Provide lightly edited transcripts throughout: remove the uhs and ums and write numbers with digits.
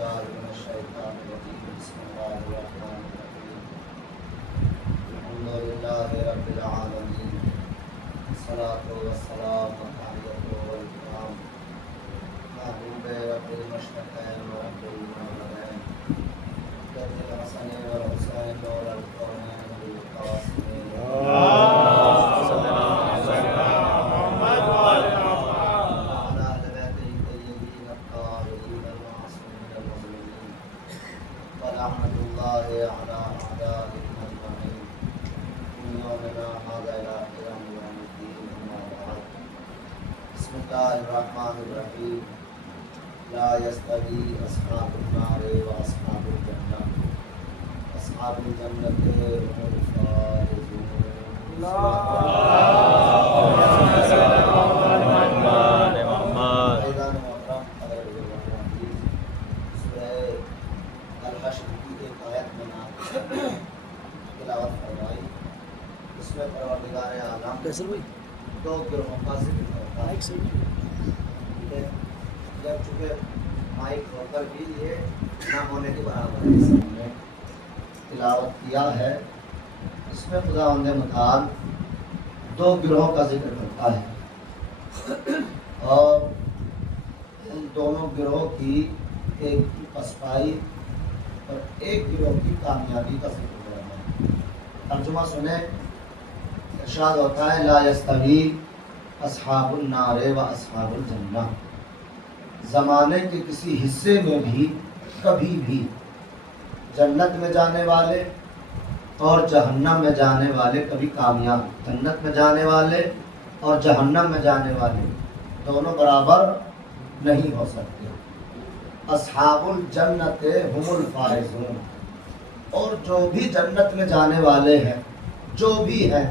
بالله من الشيطان الرجيم بسم الله الرحمن الرحيم الحمد لله رب العالمين الصلاة والسلام والتحية والإكرام محبوب رب المشرقين ورب المغربين جد الحسن والحسين والكونين بالقاسمين ورحمة الله على أعدائهم أجمعين من يومنا هذا إلى قيام يوم الدين أما بعد بسم الله الرحمن الرحيم لا يستوي أصحاب النار وأصحاب الجنة أصحاب الجنة هم الفائزون الحشر کی ایک آیت بنا تلاوت فرمائی. اس میں پروردگار عالم دو گروہوں کا ذکر کرتا ہے. جب چونکہ مائک ہو کر بھی یہ نہ ہونے کے برابر ہے اس نے تلاوت کیا ہے. اس میں خداوند متعال دو گروہوں کا ذکر کرتا ہے اور ان دونوں گروہ کی ایک کی پسپائی اور ایک گروہ کی کامیابی کا ذکر ہو رہا ہے. ترجمہ سنیں. ارشاد ہوتا ہے لا یستوی اصحاب النار و اصحاب الجنہ. زمانے کے کسی حصے میں بھی کبھی بھی جنت میں جانے والے اور جہنم میں جانے والے کبھی کامیاب. جنت میں جانے والے اور جہنم میں جانے والے دونوں برابر نہیں ہو سکتے. اصحاب الجنت هم الفائزون. اور جو بھی جنت میں جانے والے ہیں جو بھی ہیں,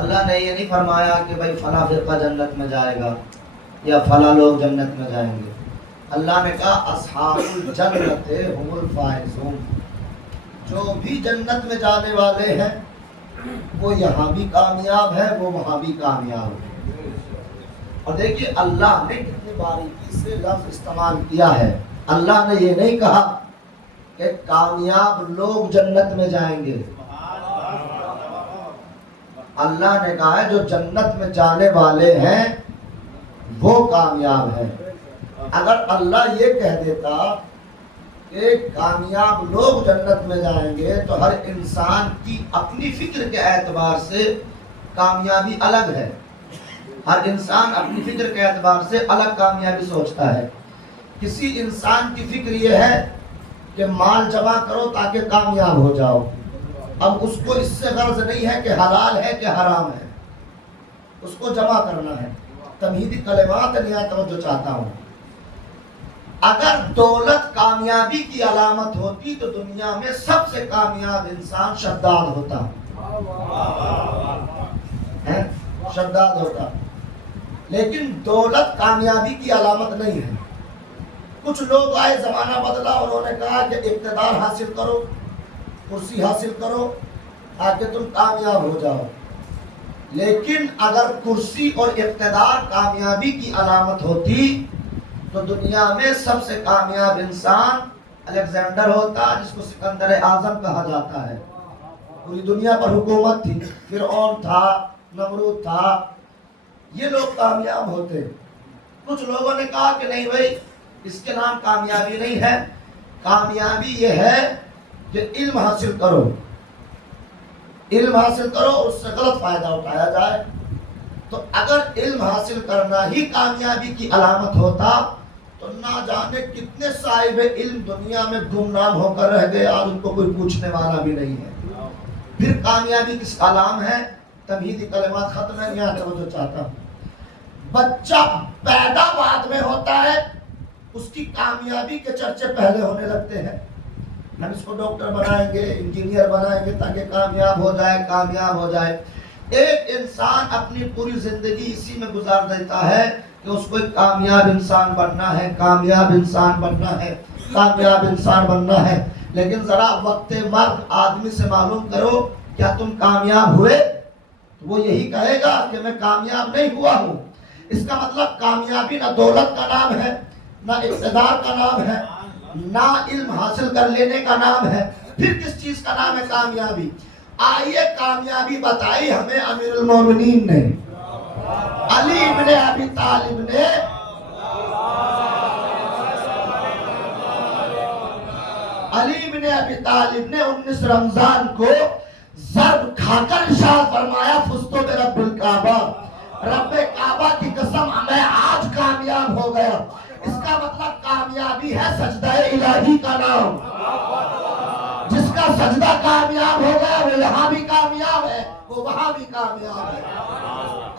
اللہ نے یہ نہیں فرمایا کہ بھائی فلاں فرقہ جنت میں جائے گا یا فلاں لوگ جنت میں جائیں گے. اللہ نے کہا اصحاب الجنت هم الفائزون. جو بھی جنت میں جانے والے ہیں وہ یہاں بھی کامیاب ہے وہ وہاں بھی کامیاب ہے. اور دیکھیے اللہ نے کتنی باریکی سے لفظ استعمال کیا ہے. اللہ نے یہ نہیں کہا کہ کامیاب لوگ جنت میں جائیں گے. اللہ نے کہا ہے جو جنت میں جانے والے ہیں وہ کامیاب ہیں. اگر اللہ یہ کہہ دیتا کہ کامیاب لوگ جنت میں جائیں گے تو ہر انسان کی اپنی فکر کے اعتبار سے کامیابی الگ ہے. ہر انسان اپنی فکر کے اعتبار سے الگ کامیابی سوچتا ہے. کسی انسان کی فکر یہ ہے کہ مال جمع کرو تاکہ کامیاب ہو جاؤ. اب اس کو اس سے غرض نہیں ہے کہ حلال ہے کہ حرام ہے, اس کو جمع کرنا ہے. تمہیدی کلمات نیا توجہ چاہتا ہوں. اگر دولت کامیابی کی علامت ہوتی تو دنیا میں سب سے کامیاب انسان شداد ہوتا. شداد ہوتا. لیکن دولت کامیابی کی علامت نہیں ہے. کچھ لوگ آئے, زمانہ بدلا, انہوں نے کہا کہ اقتدار حاصل کرو, کرسی حاصل کرو تاکہ تم کامیاب ہو جاؤ. لیکن اگر کرسی اور اقتدار کامیابی کی علامت ہوتی تو دنیا میں سب سے کامیاب انسان الیگزینڈر ہوتا, جس کو سکندر اعظم کہا جاتا ہے. پوری دنیا پر حکومت تھی, فرعون تھا, نمرود تھا, یہ لوگ کامیاب ہوتے. کچھ لوگوں نے کہا کہ نہیں بھائی اس کے نام کامیابی نہیں ہے, کامیابی یہ ہے کہ علم حاصل کرو, علم حاصل کرو, اس سے غلط فائدہ اٹھایا جائے. تو اگر علم حاصل کرنا ہی کامیابی کی علامت ہوتا تو نہ جانے کتنے صاحب علم دنیا میں گمنام ہو کر رہ گئے, آج ان کو کوئی پوچھنے والا بھی نہیں ہے. پھر کامیابی کس کا نام ہے؟ تمہیدی کلمات ختم ہے. یہاں توجہ چاہتا ہوں. بچہ پیدا بعد میں ہوتا ہے, اس کی کامیابی کے چرچے پہلے ہونے لگتے ہیں. ہم اس کو ڈاکٹر بنائیں گے, انجینئر بنائیں گے تاکہ کامیاب ہو جائے, کامیاب ہو جائے. ایک انسان اپنی پوری زندگی اسی میں گزار دیتا ہے کہ اس کو ایک کامیاب انسان بننا ہے, کامیاب انسان بننا ہے, کامیاب انسان بننا ہے. لیکن ذرا وقت مرگ آدمی سے معلوم کرو کیا تم کامیاب ہوئے؟ تو وہ یہی کہے گا کہ میں کامیاب نہیں ہوا ہوں. اس کا مطلب کامیابی نہ دولت کا نام ہے, نہ اقتدار کا نام ہے, نا علم حاصل کر لینے کا نام ہے، پھر کس چیز کا نام ہے کامیابی؟ آئیے کامیابی بتائی ہمیں امیر المومنین نے، علی ابن ابی طالب نے۔ علی ابن ابی طالب نے 19 رمضان کو ضرب کھا کر ارشاد فرمایا فزتو برب الکعبہ، رب کعبہ کی قسم میں آج کامیاب ہو گیا۔ اس کا مطلب کامیابی ہے سجدہ الہی کا نام، جس کا سجدہ کامیاب ہو گیا وہ یہاں بھی کامیاب ہے، وہ وہاں بھی کامیاب ہے۔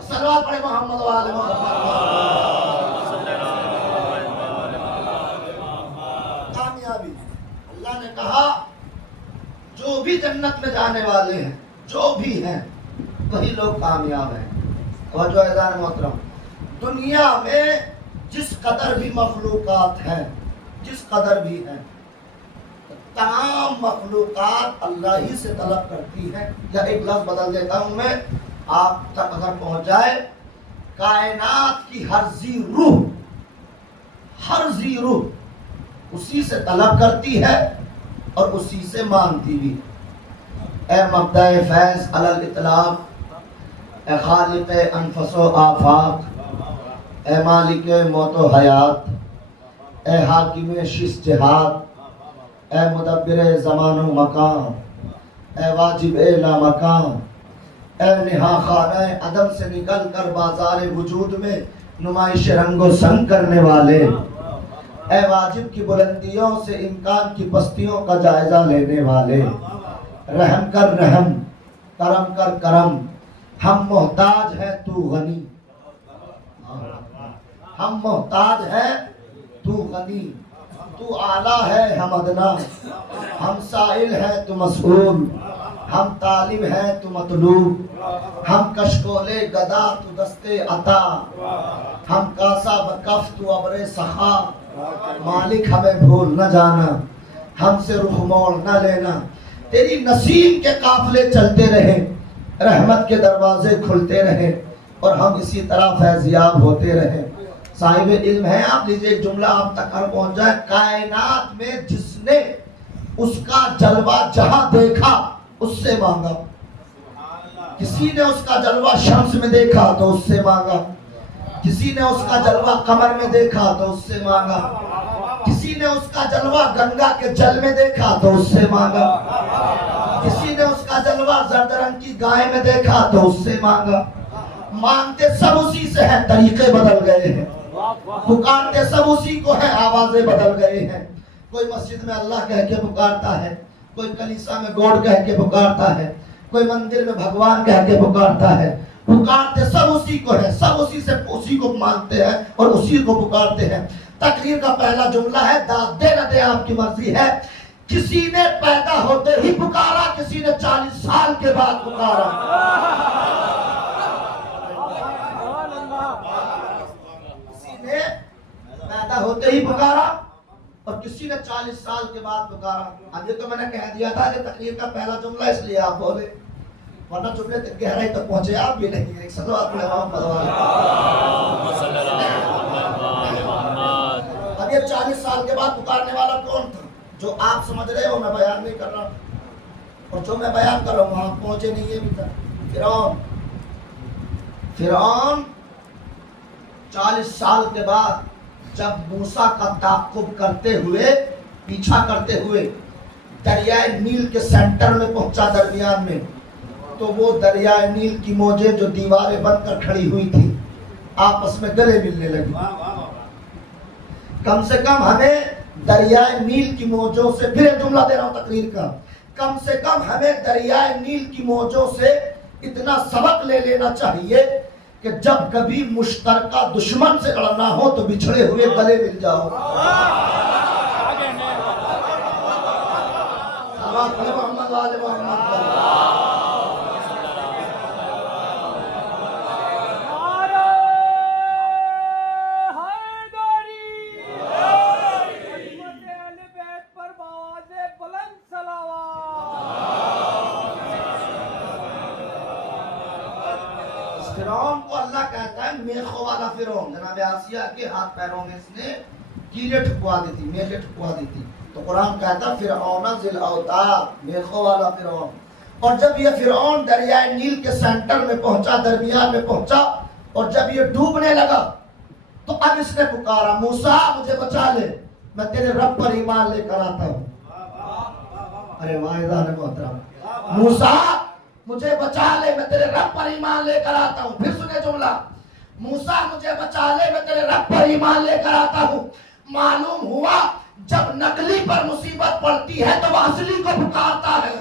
صلوات پڑھے محمد و آل محمد۔ کامیابی اللہ نے کہا جو بھی جنت میں جانے والے ہیں، جو بھی ہیں، وہی لوگ کامیاب ہیں۔ توجہ اعزان محترم، دنیا میں جس قدر بھی مخلوقات ہیں، جس قدر بھی ہیں، تمام مخلوقات اللہ ہی سے طلب کرتی ہے۔ یا ایک لفظ بدل دیتا ہوں میں، آپ تک اگر پہنچ جائے، کائنات کی ہر ذی روح، ہر ذی روح اسی سے طلب کرتی ہے اور اسی سے مانگتی بھی۔ اے مبدأ فیض علی الاطلاق، اے خالق انفس و آفاق، اے مالک موت و حیات، اے حاکم شش جہاد، اے مدبر زمان و مکان، اے واجب لا مکان، اے نہا خانہ عدم سے نکل کر بازار وجود میں نمائش رنگ و سنگ کرنے والے، اے واجب کی بلندیوں سے امکان کی پستیوں کا جائزہ لینے والے، رحم کر رحم، کرم کر کرم، ہم محتاج ہیں تو غنی، ہم محتاج ہیں تو غنی، تو اعلیٰ ہے ہم ادنا، ہم سائل ہیں تو مسئول، ہم طالب ہیں تو مطلوب، ہم کشکولے گدا تو دستے عطا، ہم کاسا بکف تو ابر سخا، مالک ہمیں بھول نہ جانا، ہم سے رخ موڑ نہ لینا، تیری نسیم کے قافلے چلتے رہے، رحمت کے دروازے کھلتے رہے اور ہم اسی طرح فیضیاب ہوتے رہے۔ صاحب علم ہے، آپ لیجئے ایک جملہ آپ تک کر پہنچ جائے، کائنات میں جس نے اس کا جلوہ جہاں دیکھا اس سے مانگا، کسی نے اس کا جلوہ شمس میں دیکھا تو اس سے مانگا، کسی نے اس کا جلوہ قمر میں دیکھا تو اس سے مانگا، کسی نے اس کا جلوہ گنگا کے جل میں دیکھا تو اس سے مانگا، کسی نے اس کا جلوہ زرد رنگ کی گائے میں دیکھا تو اس سے مانگا۔ مانگتے سب اسی سے ہیں، طریقے بدل گئے ہیں، پکارتے سب اسی کو ہیں، آوازیں بدل گئے ہیں۔ کوئی مسجد میں اللہ کہہ کے پکارتا ہے، کوئی کلیسا میں گوڈ کہہ کے پکارتا ہے، کوئی مندر میں بھگوان کہہ کے پکارتا ہے، پکارتے سب اسی کو ہے، سب اسی سے اسی کو مانگتے ہیں اور اسی کو پکارتے ہیں۔ تقریر کا پہلا جملہ ہے داد دے نہ دے آپ کی مرضی ہے، کسی نے پیدا ہوتے ہی پکارا، کسی نے 40 سال کے بعد پکارا۔ کسی نے پیدا ہوتے ہی پکارا اور کسی نے 40 سال کے بعد پکارا۔ اب یہ تو میں نے کہہ دیا تھا کہ تقریر کا پہلا جملہ اس لیے آپ بولے، ورنہ جملے تک گہرائی تک پہنچے آپ بھی نہیں۔ ایک صلوات پڑھے محمد والے۔ اب یہ 40 سال کے بعد پکارنے والا کون تھا؟ جو آپ سمجھ رہے ہو، میں بیان نہیں کر رہا، اور جو میں بیان کر رہا ہوں وہاں پہنچے نہیں یہ بھی تھا۔ فرعون 40 سال کے بعد جب موسیٰ کا تعاقب کرتے ہوئے، پیچھا کرتے ہوئے دریائے نیل کے سینٹر میں پہنچا درمیان میں، تو وہ دریائے نیل کی موجیں جو دیواریں بن کر کھڑی ہوئی تھی آپس میں گلے ملنے لگی۔ کم سے کم ہمیں دریائے نیل کی موجوں سے، پھر ایک جملہ دے رہا ہوں تقریر کا، کم سے کم ہمیں دریائے نیل کی موجوں سے اتنا سبق لے لینا چاہیے کہ جب کبھی مشترکہ دشمن سے لڑنا ہو تو بچھڑے ہوئے گلے مل جاؤ۔ محمد والے محمد۔ فرعون کو اللہ کہتا ہے میخوں والا فرعون، جناب آسیہ کے ہاتھ پیروں میں اس نے کیلیں ٹھکوا دیتی، میلیں ٹھکوا دیتی. تو قرآن کہتا فرعون ذی الاوتاد، میخوں والا فرعون. اور جب یہ فرعون دریائے نیل کے سینٹر میں پہنچا، درمیان میں پہنچا، اور جب یہ ڈوبنے لگا تو اب اس نے پکارا موسیٰ مجھے بچا لے، میں تیرے رب پر ایمان لے کر آتا ہوں. ارے واحدان محترم، موسیٰ مجھے بچا لے، میں تیرے رب پر ایمان لے کر آتا ہوں. پھر سنے جملہ، موسیٰ مجھے بچا لے، میں تیرے رب پر ایمان لے کر آتا ہوں. معلوم ہوا جب نقلی پر مصیبت پڑتی ہے تو وہ اصلی کو پکارتا ہے.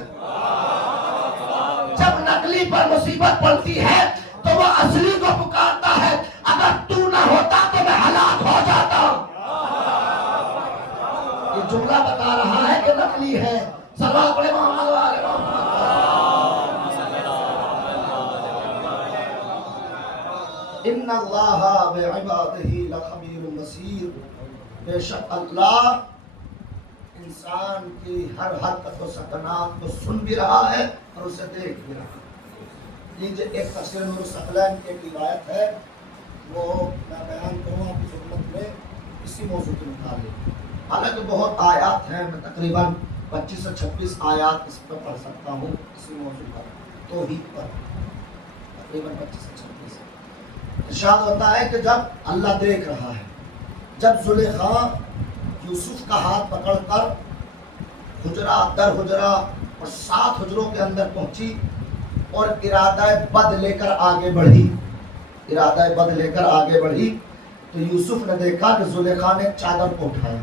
جب نقلی پر مصیبت پڑتی ہے تو وہ اصلی کو پکارتا ہے. اگر تو نہ ہوتا تو میں ہلاک ہو جاتا. یہ جملہ بتا رہا ہے کہ نقلی ہے. صلوات پڑھے محمد و آل محمد. ان اللہ بعبادہ لخبیر بصیر. بے شک اللہ انسان کی ہر حرکت و سکنات کو سن بھی رہا ہے اور اسے دیکھ بھی رہا ہے. لیجیے ایک تفسیر نور الثقلین کی ایک روایت ہے، وہ میں بیان کروں آپ کی خدمت میں اسی موضوع کے متعلق. حالانکہ بہت آیات ہیں، میں تقریباً 25 سے 26 آیات اس پر پڑھ سکتا ہوں اسی موضوع پر، توحید پر، تقریباً 25 سے 26. ارشاد ہوتا ہے کہ جب اللہ دیکھ رہا ہے، جب زلیخا یوسف کا ہاتھ پکڑ کر حجرہ در حجرہ اور 7 حجروں کے اندر پہنچی اور ارادہ بد لے کر آگے بڑھی، ارادہ بد لے کر آگے بڑھی، تو یوسف نے دیکھا کہ زلیخا نے ایک چادر کو اٹھایا،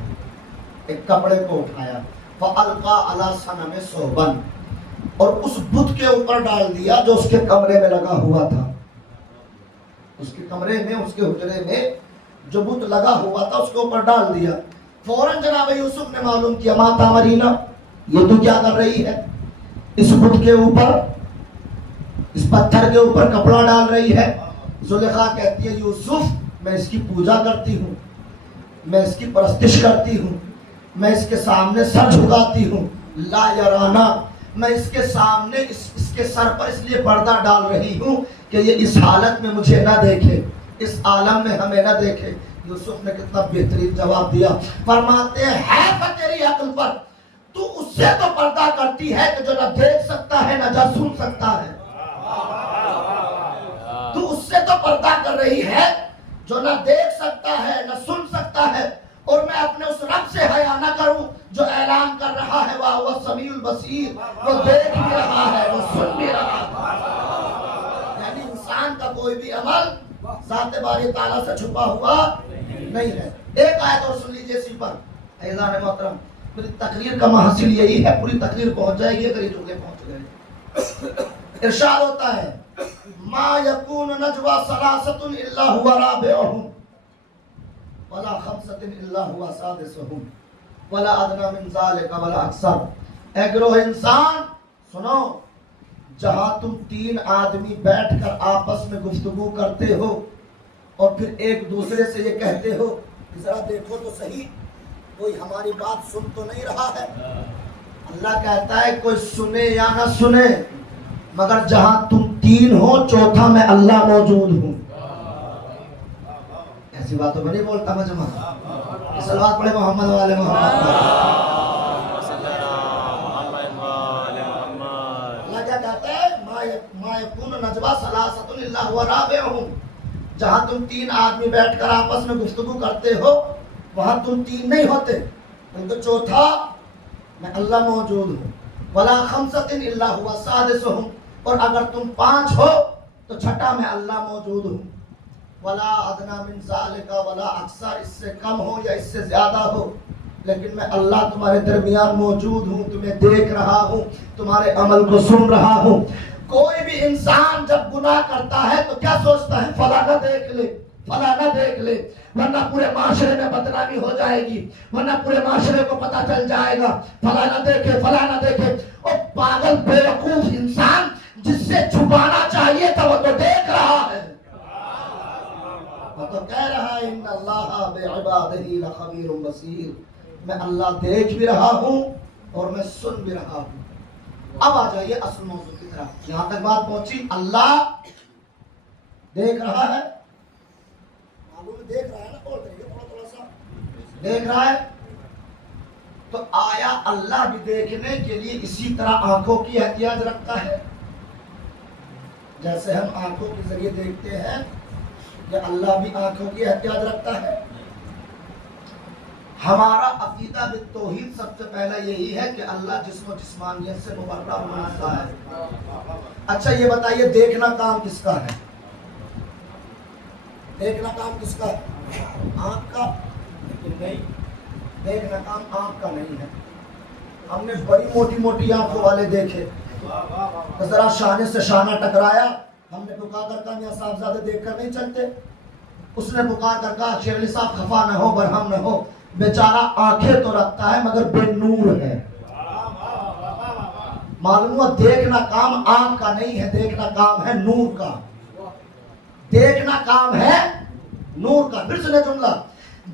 ایک کپڑے کو اٹھایا، فَأَلْقَى عَلَى صَنَمِ ثَوْبًا، اور اس بت کے اوپر ڈال دیا جو اس کے کمرے میں لگا ہوا تھا. اس کے کمرے میں، اس کے حجرے میں جو بت لگا ہوا تھا اس کے اوپر ڈال دیا. فوراً جناب یوسف نے معلوم کیا، ماں تامرینا، یہ تو کیا کر رہی ہے؟ اس بت کے اوپر، اس پتھر کے اوپر کپڑا ڈال رہی ہے. زلیخا کہتی ہے یوسف میں اس کی پوجا کرتی ہوں، میں اس کی پرستش کرتی ہوں، میں اس کے سامنے سر جھکاتی ہوں. لا یرانا، میں اس کے سامنے اس کے سر پر اس لیے پردہ ڈال رہی ہوں کہ یہ اس حالت میں مجھے نہ دیکھے، اس عالم میں ہمیں نہ دیکھے. یوسف نے کتنا بہترین جواب دیا، فرماتے ہیں تیری عقل پر، تو اس سے تو پردہ کرتی ہے کہ جو نہ دیکھ سکتا ہے نہ سن سکتا ہے. تو اس سے تو پردہ کر رہی ہے جو نہ دیکھ سکتا ہے نہ سن سکتا ہے، اور میں اپنے اس رب سے حیا نہ کروں جو اعلان کر رہا ہے وہ السمیع البصیر، وہ دیکھ بھی رہا ہے، وہ سن بھی رہا ہے. یعنی انسان کا کوئی بھی عمل ذات باری تعالیٰ سے چھپا ہوا نہیں ہے. ایک آیت اور سن لیجیے اسی پر. عزیزان محترم، میری تقریر کا محصل یہی ہے، پوری تقریر پہنچ جائے گی اگر یہ جملے پہنچ گئے. ارشاد ہوتا ہے ما یکون نجوا ثلاثۃ الا هو رابعهم ولا خمسۃ الا هو سادسهم ولا ادنى من ذلك ولا اکثر. اے گروہ انسان سنو، جہاں تم 3 آدمی بیٹھ کر آپس میں گفتگو کرتے ہو اور پھر ایک دوسرے سے یہ کہتے ہو ذرا دیکھو تو صحیح کوئی ہماری بات سن تو نہیں رہا ہے. اللہ کہتا ہے کوئی سنے یا نہ سنے، مگر جہاں تم 3 ہو چوتھا میں اللہ موجود ہوں. ایسی باتوں میں نہیں بولتا مجمع. صلوات پڑھے محمد والے محمد. اللہ کیا کہتا ہے ما یکون نجوا ثلاثۃ الا هو رابعهم. جہاں تم 3 آدمی بیٹھ کر آپس میں گفتگو کرتے ہو وہاں تم 3 نہیں ہوتے بلکہ چوتھا میں اللہ موجود ہوں. ولا خمسۃ الا هو سادسهم، اور اگر تم 5 ہو تو چھٹا میں اللہ موجود ہوں. ولا ادنى من ذلك ولا اکثر، اس سے کم ہو یا اس سے زیادہ ہو، لیکن میں اللہ تمہارے درمیان موجود ہوں، تمہیں دیکھ رہا ہوں، تمہارے عمل کو سن رہا ہوں. کوئی بھی انسان جب گناہ کرتا ہے تو کیا سوچتا ہے؟ فلاں نہ دیکھ لے، فلاں نہ دیکھ لے، ورنہ پورے معاشرے میں بدنامی ہو جائے گی، ورنہ پورے معاشرے کو پتہ چل جائے گا، فلاں نہ دیکھے، فلاں نہ دیکھے. اور پاگل بیوقوف انسان جس سے چھپانا چاہیے تھا وہ تو دیکھ رہا ہے، وہ تو کہہ رہا ہے ان اللہ بعبادہ لخبیر بصیر. میں اللہ دیکھ بھی رہا ہوں اور میں سن بھی رہا ہوں. اب آ جائیے اصل موضوع کی طرف. یہاں تک بات پہنچی اللہ دیکھ رہا ہے، معلوم دیکھ رہا ہے نا، بول رہی ہے تھوڑا تھوڑا سا دیکھ رہا ہے؟ تو آیا اللہ بھی دیکھنے کے لیے اسی طرح آنکھوں کی احتیاط رکھتا ہے؟ جیسے ہم آنکھوں کے ذریعے دیکھتے ہیں کہ اللہ بھی آنکھوں کی احتیاط رکھتا ہے؟ ہمارا عقیدہ بالتوحید سب سے پہلا یہی ہے کہ اللہ جسم و جسمانیت سے مبرہ و منزہ ہے۔ اچھا یہ بتائیے دیکھنا کام کس کا ہے؟ دیکھنا کام کس کا ہے؟ آنکھ کا؟ لیکن نہیں، دیکھنا کام آنکھ کا نہیں ہے۔ ہم نے بڑی موٹی موٹی آنکھوں والے دیکھے، تو ذرا شانے سے شانہ ٹکرایا، ہم نے پکار کر کہا میاں صاحب زیادہ دیکھ کر نہیں چلتے۔ اس نے پکار کر کہا شیخ علی صاحب خفا نہ ہو، برہم نہ ہو، بیچارہ آنکھیں تو رکھتا ہے مگر بے نور ہے۔ معلوم ہوا دیکھنا کام آنکھ کا نہیں ہے، دیکھنا کام ہے نور کا، دیکھنا کام ہے نور کا۔ پھر سنے جملہ،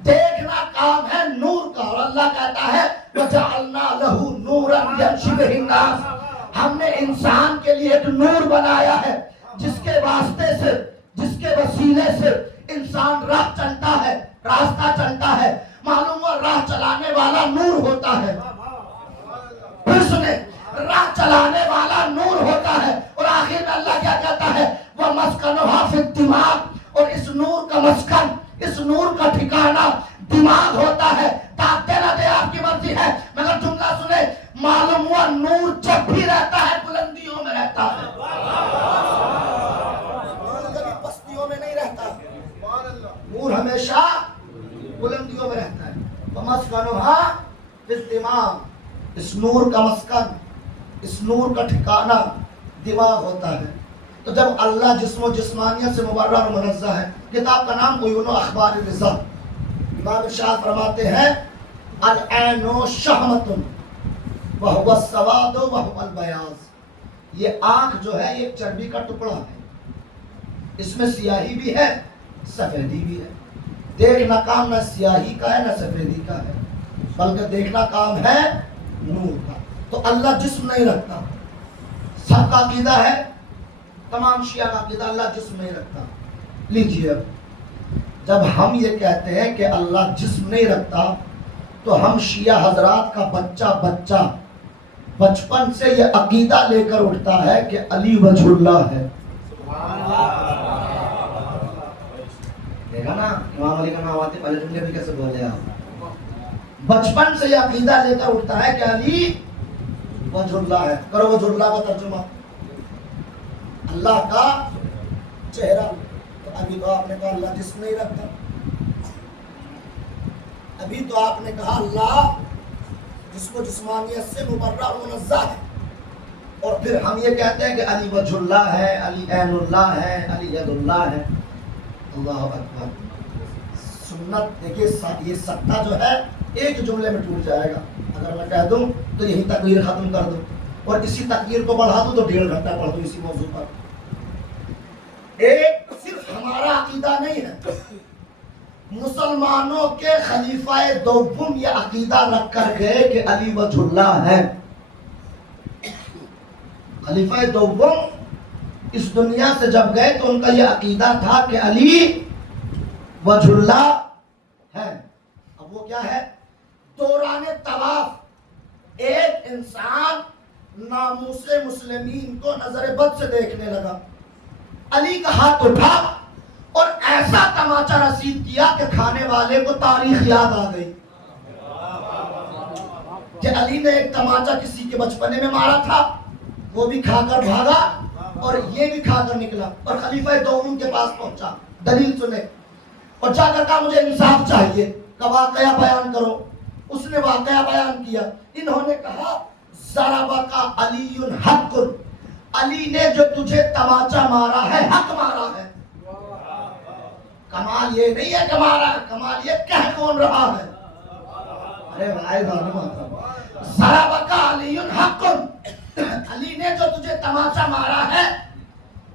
دیکھنا کام ہے نور کا، اور اللہ کہتا ہے وَجَعَلْنَا لَهُ نُورًا يَمْشِي بِهِ النَّاسُ، ہم نے انسان کے لیے ایک نور بنایا ہے جس کے واسطے سے، جس کے وسیلے سے انسان راہ چلتا ہے، راستہ چلتا ہے۔ معلوم ہوا راہ چلانے والا نور ہوتا ہے۔ پھر سنے، راہ چلانے والا نور ہوتا ہے، اور آخر میں اللہ کیا کہتا ہے وَمَسْكَنُهَا فِي الدِّمَاغِ، اور اس نور کا مسکن، اس نور کا ٹھکانہ دماغ ہوتا ہے۔ تاکتے نہ دے آپ کی مرضی ہے، مگر جملہ سنے، معلوم ہوا نور جب بھی رہتا ہے بلندیوں میں رہتا ہے، نور کبھی پستیوں میں نہیں رہتا، نور ہمیشہ بلندیوں میں رہتا ہے۔ وَمَسْكَنُهَا فِي الدِّمَاغِ، اس نور کا مسکن، اس نور کا ٹھکانہ دماغ ہوتا ہے۔ تو جب اللہ جسم و جسمانیت سے مبرہ و منزہ ہے، کتاب کا نام عیون و اخبار الرضا، امام ارشاد فرماتے ہیں العین شہمۃ وہو السواد وہو البیاض، یہ آنکھ جو ہے یہ چربی کا ٹکڑا ہے، اس میں سیاہی بھی ہے سفیدی بھی ہے۔ دیکھنا کام نہ سیاہی کا ہے نہ سفیدی کا ہے، بلکہ دیکھنا کام ہے نور کا۔ تو اللہ جسم نہیں رکھتا، سب کا عقیدہ ہے، تمام شیعہ کا عقیدہ اللہ جسم نہیں رکھتا۔ لیجیے اب جب ہم یہ کہتے ہیں کہ اللہ جسم نہیں رکھتا، تو ہم شیعہ حضرات کا بچہ بچپن سے یہ عقیدہ لے کر اٹھتا ہے کہ علی وجہ اللہ ہے۔ دیکھا نا امام علی کا نام آتے پہلے جملے بھی کیسے بولے آپ، بچپن سے یہ عقیدہ لے کر اٹھتا ہے کہ علی وجہ اللہ ہے۔ کرو وجہ اللہ کا ترجمہ، اللہ کا چہرہ۔ تو ابھی تو آپ نے کہا اللہ جسم نہیں رکھتا، ابھی تو آپ نے کہا اللہ جسم و جسمانیت سے مبرہ و منزہ ہے، اور پھر ہم یہ کہتے ہیں کہ علی وجہ اللہ ہے، علی عین اللہ ہے، علی ید اللہ ہے۔ اللہ اکبر۔ سنت دیکھیے یہ سکتہ جو ہے ایک جملے میں ٹوٹ جائے گا، اگر میں کہہ دوں تو یہی تقریر ختم کر دوں، اور اسی تقریر کو بڑھا دوں تو 1.5 گھنٹہ پڑھ دوں اسی موضوع پر۔ ایک صرف ہمارا عقیدہ نہیں ہے، مسلمانوں کے خلیفہ دوم یہ عقیدہ رکھ کر گئے کہ علی وجہ اللہ ہے۔ خلیفہ دوم اس دنیا سے جب گئے تو ان کا یہ عقیدہ تھا کہ علی وجہ اللہ ہے۔ اب وہ کیا ہے؟ دوران طواف ایک انسان ناموس مسلمین کو نظر بد سے دیکھنے لگا، علی کا ہاتھ اٹھا اور ایسا تماچا رسید کیا کہ کھانے والے کو تاریخ یاد آ گئی کہ علی نے ایک تماچا کسی کے بچپنے میں مارا تھا، وہ بھی کھا کر بھاگا اور یہ بھی کھا کر نکلا، اور خلیفہ دوم کے پاس پہنچا، دلیل سنے، اور جا کر کہا مجھے انصاف چاہیے، کہ واقعہ بیان کرو۔ اس نے واقعہ بیان کیا، انہوں نے کہا ضربک علی حق، علی نے جو تجھے تماچا مارا ہے حق مارا ہے۔ کمال یہ نہیں ہے کہ مارا ہے، کمال یہ کہہ کون رہا ہے۔ ارے بھائی ضربک علی حق، علی نے جو تجھے تماچا مارا ہے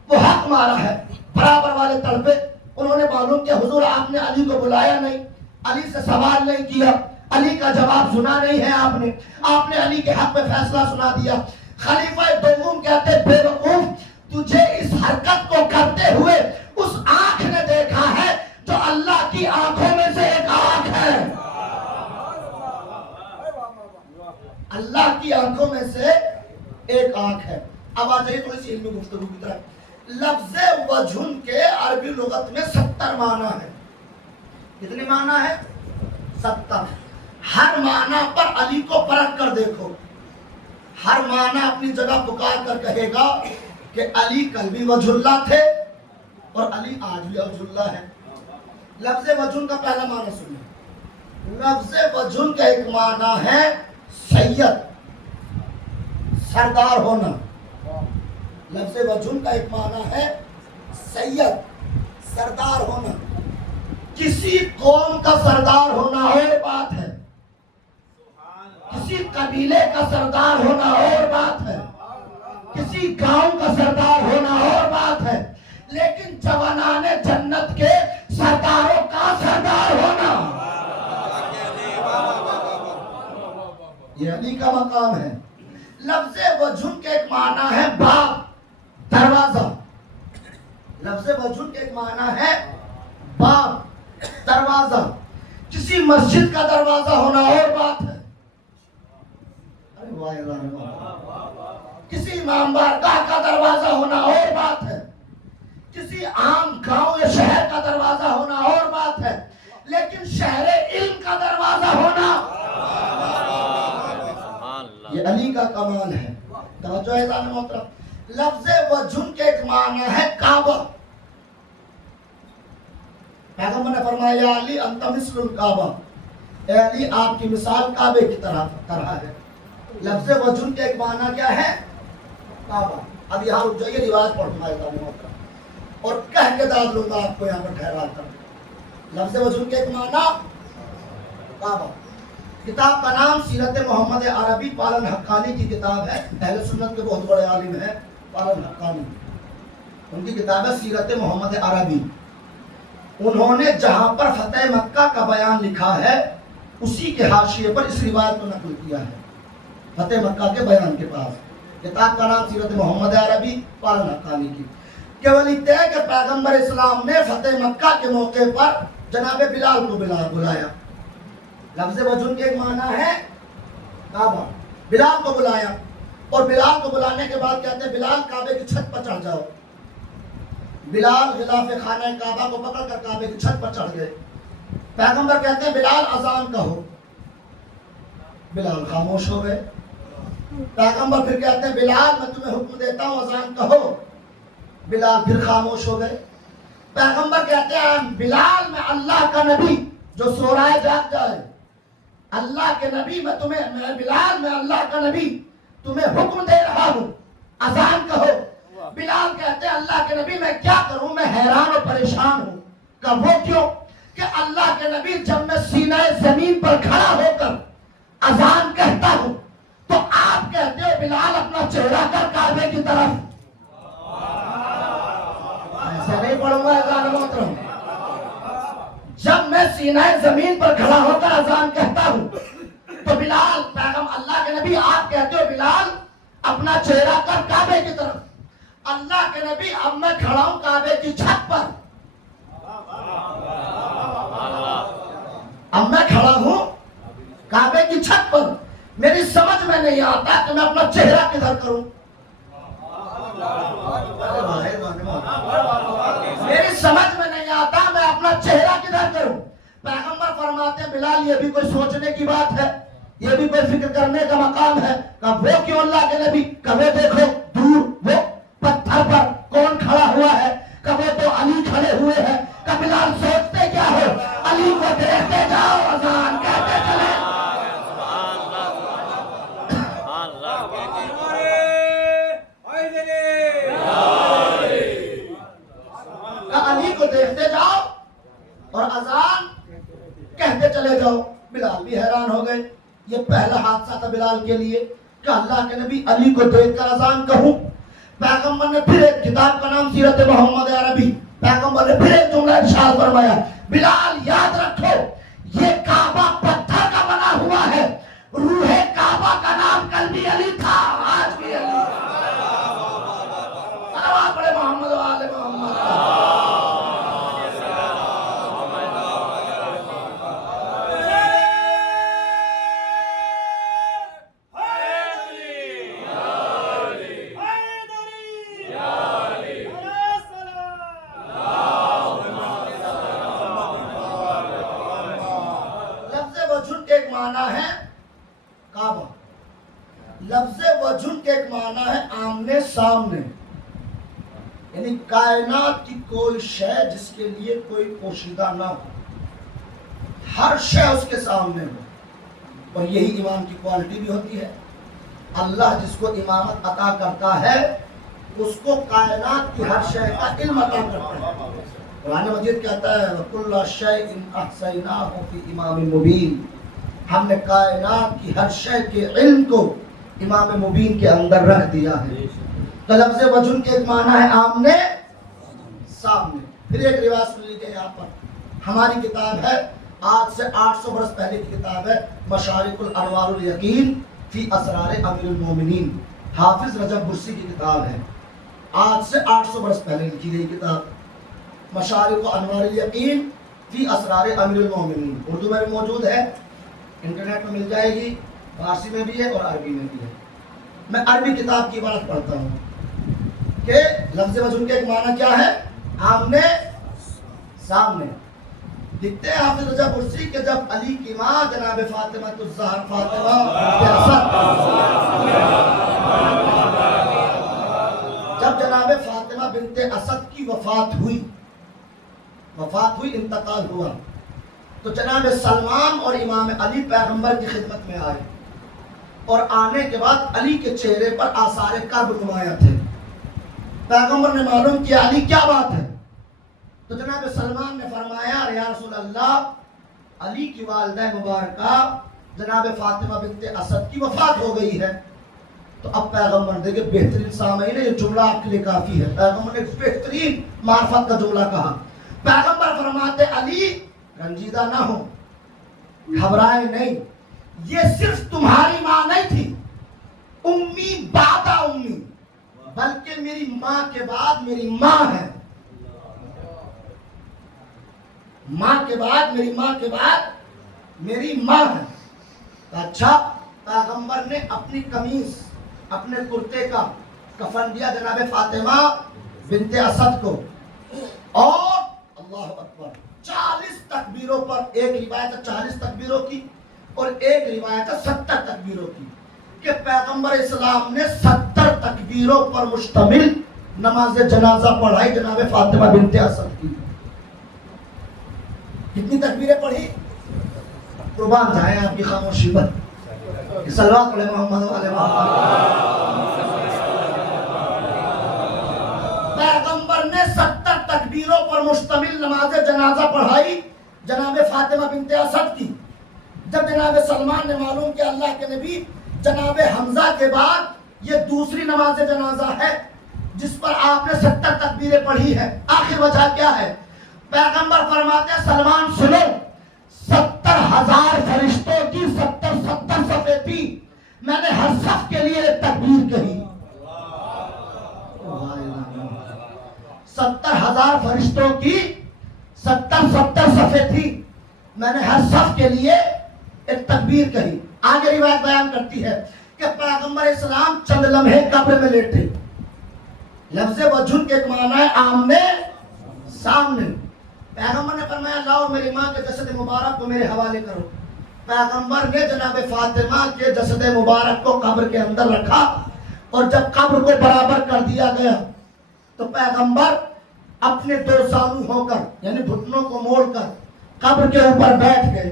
وہ حق مارا ہے۔ برابر والے تڑپے، انہوں نے معلوم کیا حضور آپ نے علی کو بلایا نہیں، علی سے سوال نہیں کیا، علی کا جواب سنا نہیں ہے آپ نے علی کے حق میں فیصلہ سنا دیا۔ خلیفہ دوم کہتے بے وقوف، تجھے اس حرکت کو کرتے ہوئے اس آنکھ نے دیکھا ہے جو اللہ کی آنکھوں میں سے ایک آنکھ ہے۔ اللہ کی آنکھوں میں سے ایک آنکھ ہے. اب آ جائیے تھوڑی سی علمی گفتگو کی طرف. لفظ وجہن کے عربی لغت میں 70 معنی ہے. کتنے معنی ہے؟ 70. ہر معنی پر علی کو پرکھ کر دیکھو. ہر معنی اپنی جگہ پکار کر کہے گا کہ علی کل بھی وجہ اللہ تھے اور علی آج بھی وجہ اللہ ہے. لفظ وجہن کا پہلا معنی سنیں. لفظ وجہن کا ایک معنی ہے سید، سردار ہونا. لفظ وجہن کا ایک معنی ہے سید، سردار ہونا. کسی قوم کا سردار ہونا اور بات ہے، کسی قبیلے کا سردار ہونا اور بات ہے، کسی گاؤں کا سردار ہونا اور بات ہے، لیکن جوانان جنت کے سرداروں کا سردار ہونا یہ علی کا مقام ہے. لفظ وجہن کے ایک معنی ہے باب، دروازہ. لفظ وجہن کے ایک معنی ہے باب، دروازہ. کسی مسجد کا دروازہ ہونا اور بات ہے، کسی امام بارگاہ کا دروازہ ہونا اور بات ہے، کسی عام گاؤں یا شہر کا دروازہ ہونا اور بات ہے، لیکن شہر علم کا دروازہ ہونا یہ علی کا کمال ہے. توجہ ہے ذات محترم. لفظ وجہن کے ایک معنی ہے کعبہ. پیغمبر نے فرمایا یا علی انت مثل الکعبہ، اے علی آپ کی مثال کعبے کی طرح ہے. لفظ وجہن کے ایک معنی کیا ہے؟ کعبہ. اب یہاں رک جائیے، روایت پڑھنا ہے ذات محترم اور کہہ کے داد لوں گا آپ کو یہاں پر ٹھہرا کر. لفظ وجہن کے ایک معنی کعبہ. کتاب کا نام سیرت محمد عربی پالن حقانی کی کتاب ہے. اہل سنت کے بہت بڑے عالم ہیں پالن حقانی، ان کی کتاب ہے سیرت محمد عربی. انہوں نے جہاں پر فتح مکہ کا بیان لکھا ہے اسی کے حاشیے پر اس روایت کو نقل کیا ہے. فتح مکہ کے بیان کے پاس کتاب کا نام سیرت محمد عربی پالن حقانی کی. کیول اتنا ہے کہ پیغمبر اسلام نے فتح مکہ کے موقع پر جناب بلال کو بلایا. لفظ وجہن کے ایک معنی ہے کعبہ. بلال کو بلایا اور بلال کو بلانے کے بعد کہتے ہیں بلال کعبے کی چھت پر چڑھ جاؤ. بلال غلاف خانہ کعبہ کو پکڑ کر کعبے کی چھت پر چڑھ گئے. پیغمبر کہتے ہیں بلال اذان کہو. بلال خاموش ہو گئے. پیغمبر پھر کہتے ہیں بلال میں تمہیں حکم دیتا ہوں اذان کہو. بلال پھر خاموش ہو گئے. پیغمبر کہتے ہیں بلال میں اللہ کا نبی جو سو رہا ہے جاگ جائے. اللہ کے نبی میں بلال میں اللہ کا نبی تمہیں حکم دے رہا ہوں اذان کہو. بلال کہتے ہیں اللہ کے نبی میں کیا کروں، میں حیران و پریشان ہوں. کہ وہ کیوں؟ کہ اللہ کے نبی جب میں سینہ زمین پر کھڑا ہو کر اذان کہتا ہوں تو آپ کہتے ہو بلال اپنا چہرہ کر کعبے کی طرف. ایسے نہیں پڑھوں گا اذان محترم. جب میں سینہ زمین پر کھڑا ہو کر اذان کہتا ہوں تو بلال اللہ کے نبی آپ کہتے ہو بلال اپنا چہرہ کر کعبے کی طرف. اللہ کے نبی اب میں کھڑا ہوں کعبے کی چھت پر. اب میں کھڑا ہوں کعبے کی چھت پر. میری سمجھ میں نہیں آتا کہ میں اپنا چہرہ کدھر کروں. میری سمجھ میں نہیں آتا میں اپنا چہرہ کدھر کروں. پیغمبر فرماتے ہیں بلال یہ بھی کوئی سوچنے کی بات ہے، یہ بھی کوئی فکر کرنے کا مقام ہے. کہ وہ کیوں اللہ کے نبی؟ کہ وہ دیکھو دور وہ پتھر پر کون کھڑا ہوا ہے؟ کہ وہ تو علی کھڑے ہوئے ہیں. کہ بلال سوچتے کیا ہو؟ علی کو دیکھتے جاؤ اذان کہتے چلے. علی کو دیکھتے جاؤ اور اذان کہتے چلے جاؤ. بلال بھی حیران ہو گئے. یہ پہلا حادثہ تھا بلال کے لیے کہ اللہ کے نبی علی کو دیکھ کر اذان کہوں. پیغمبر نے پھر ایک کتاب کا نام سیرت محمد عربی، پیغمبر نے پھر ایک جملہ ارشاد فرمایا بلال یاد رکھو یہ کعبہ پتھر کا بنا ہوا ہے، روح کعبہ کا نام کل بھی علی تھا آج بھی علی. صلوات پڑھے محمد و آل محمد. معنی ہے کعبہ، لفظ وجہ کے ایک معنی ہے آمنے سامنے، یعنی کائنات کی کوئی شے جس کے لیے کوئی پوشیدہ نہ ہو، ہر شے اس کے سامنے ہو. اور یہی امام کی کوالٹی بھی ہوتی ہے. اللہ جس کو امامت عطا کرتا ہے اس کو کائنات کی ہر شے کا علم عطا کرتا ہے. قرآن مجید کہتا ہے وَكُلَّ شَيْءٍ أَحْصَيْنَاهُ فِي إِمَامٍ مُبِينٍ، ہم نے کائنات کی ہر شے کے علم کو امام مبین کے اندر رکھ دیا ہے. تو لفظ وجہ کے ایک معنی ہے آمنے سامنے. پھر ایک روایت سن لیجیے یہاں پر، ہماری کتاب ہے آج سے 800 برس پہلے کی کتاب ہے مشارق الانوار الیقین فی اسرار امیر المومنین، حافظ رجب برسی کی کتاب ہے. آج سے 800 برس پہلے لکھی گئی کتاب مشارق الانوار الیقین فی اسرار امیر المومنین. اردو میں بھی موجود ہے، انٹرنیٹ میں مل جائے گی، فارسی میں بھی ہے اور عربی میں بھی ہے. میں عربی کتاب کی عبارت پڑھتا ہوں کہ لفظ وجہ کے ایک معنی کیا ہے آمنے سامنے. لکھتے ہیں حافظ رجا برسی کہ جب علی کی ماں جناب فاطمہ الزہرا فاطمہ جب جناب فاطمہ بنت اسد کی وفات ہوئی انتقال ہوا، تو جناب سلمان اور امام علی پیغمبر کی خدمت میں آئے، اور آنے کے بعد علی کے چہرے پر آثار کرب نمایاں تھے. پیغمبر نے معلوم کیا علی کیا بات ہے، تو جناب سلمان نے فرمایا یا رسول اللہ، علی کی والدہ مبارکہ جناب فاطمہ بنت اسد کی وفات ہو گئی ہے. تو اب پیغمبر دیکھیں بہترین سامعین، یہ جملہ آپ کے لیے کافی ہے. پیغمبر نے بہترین معرفت کا جملہ کہا. پیغمبر فرماتے علی رنجیدہ نہ ہو، گھبرائے نہیں، یہ صرف تمہاری ماں نہیں تھی امی بعد امی، بلکہ میری ماں کے بعد میری ماں ہے. ماں کے بعد میری ماں کے بعد میری ماں ہے. اچھا، پیغمبر نے اپنی قمیص اپنے کرتے کا کفن دیا جناب فاطمہ بنت اسد کو، اور اللہ اکبر 40 تکبیروں پر، ایک روایت ہے 40 تکبیروں کی اور ایک روایت ہے 70 تکبیروں کی، کہ پیغمبر اسلام نے 70 تکبیروں پر مشتمل نماز جنازہ پڑھائی جناب فاطمہ بنت اسد کی. کتنی تکبیریں پڑھی؟ قربان جائیں آپ کی خاموشی پر. صلوات علی محمد علیہ محمد. پیغمبر نے 70 تکبیروں پر مشتمل نماز جنازہ پڑھائی جناب فاطمہ بنت اسد کی. جب جناب سلمان نے معلوم کیا اللہ کے نبی جناب حمزہ کے بعد یہ دوسری نماز جنازہ ہے جس پر آپ نے 70 تکبیریں پڑھی ہے، آخر وجہ کیا ہے؟ پیغمبر فرماتے ہیں سلمان سنو، 70,000 فرشتوں کی 70 صفیں تھی، میں نے ہر صف کے لیے ایک تکبیر کہی. 70,000 فرشتوں کی 70 صفیں تھی، میں نے ہر صف کے لیے ایک تکبیر کہی. آگے روایت بیان کرتی ہے کہ پیغمبر اسلام چند لمحے قبر میں لیٹے. لفظ وجہ کے ایک معنی ہے آمنے سامنے. پیغمبر نے فرمایا لاؤ میری ماں کے جسد مبارک کو میرے حوالے کرو. پیغمبر نے جناب فاطمہ کے جسد مبارک کو قبر کے اندر رکھا، اور جب قبر کو برابر کر دیا گیا تو پیغمبر اپنے 2 زانو ہو کر یعنی گھٹنوں کو موڑ کر قبر کے اوپر بیٹھ گئے،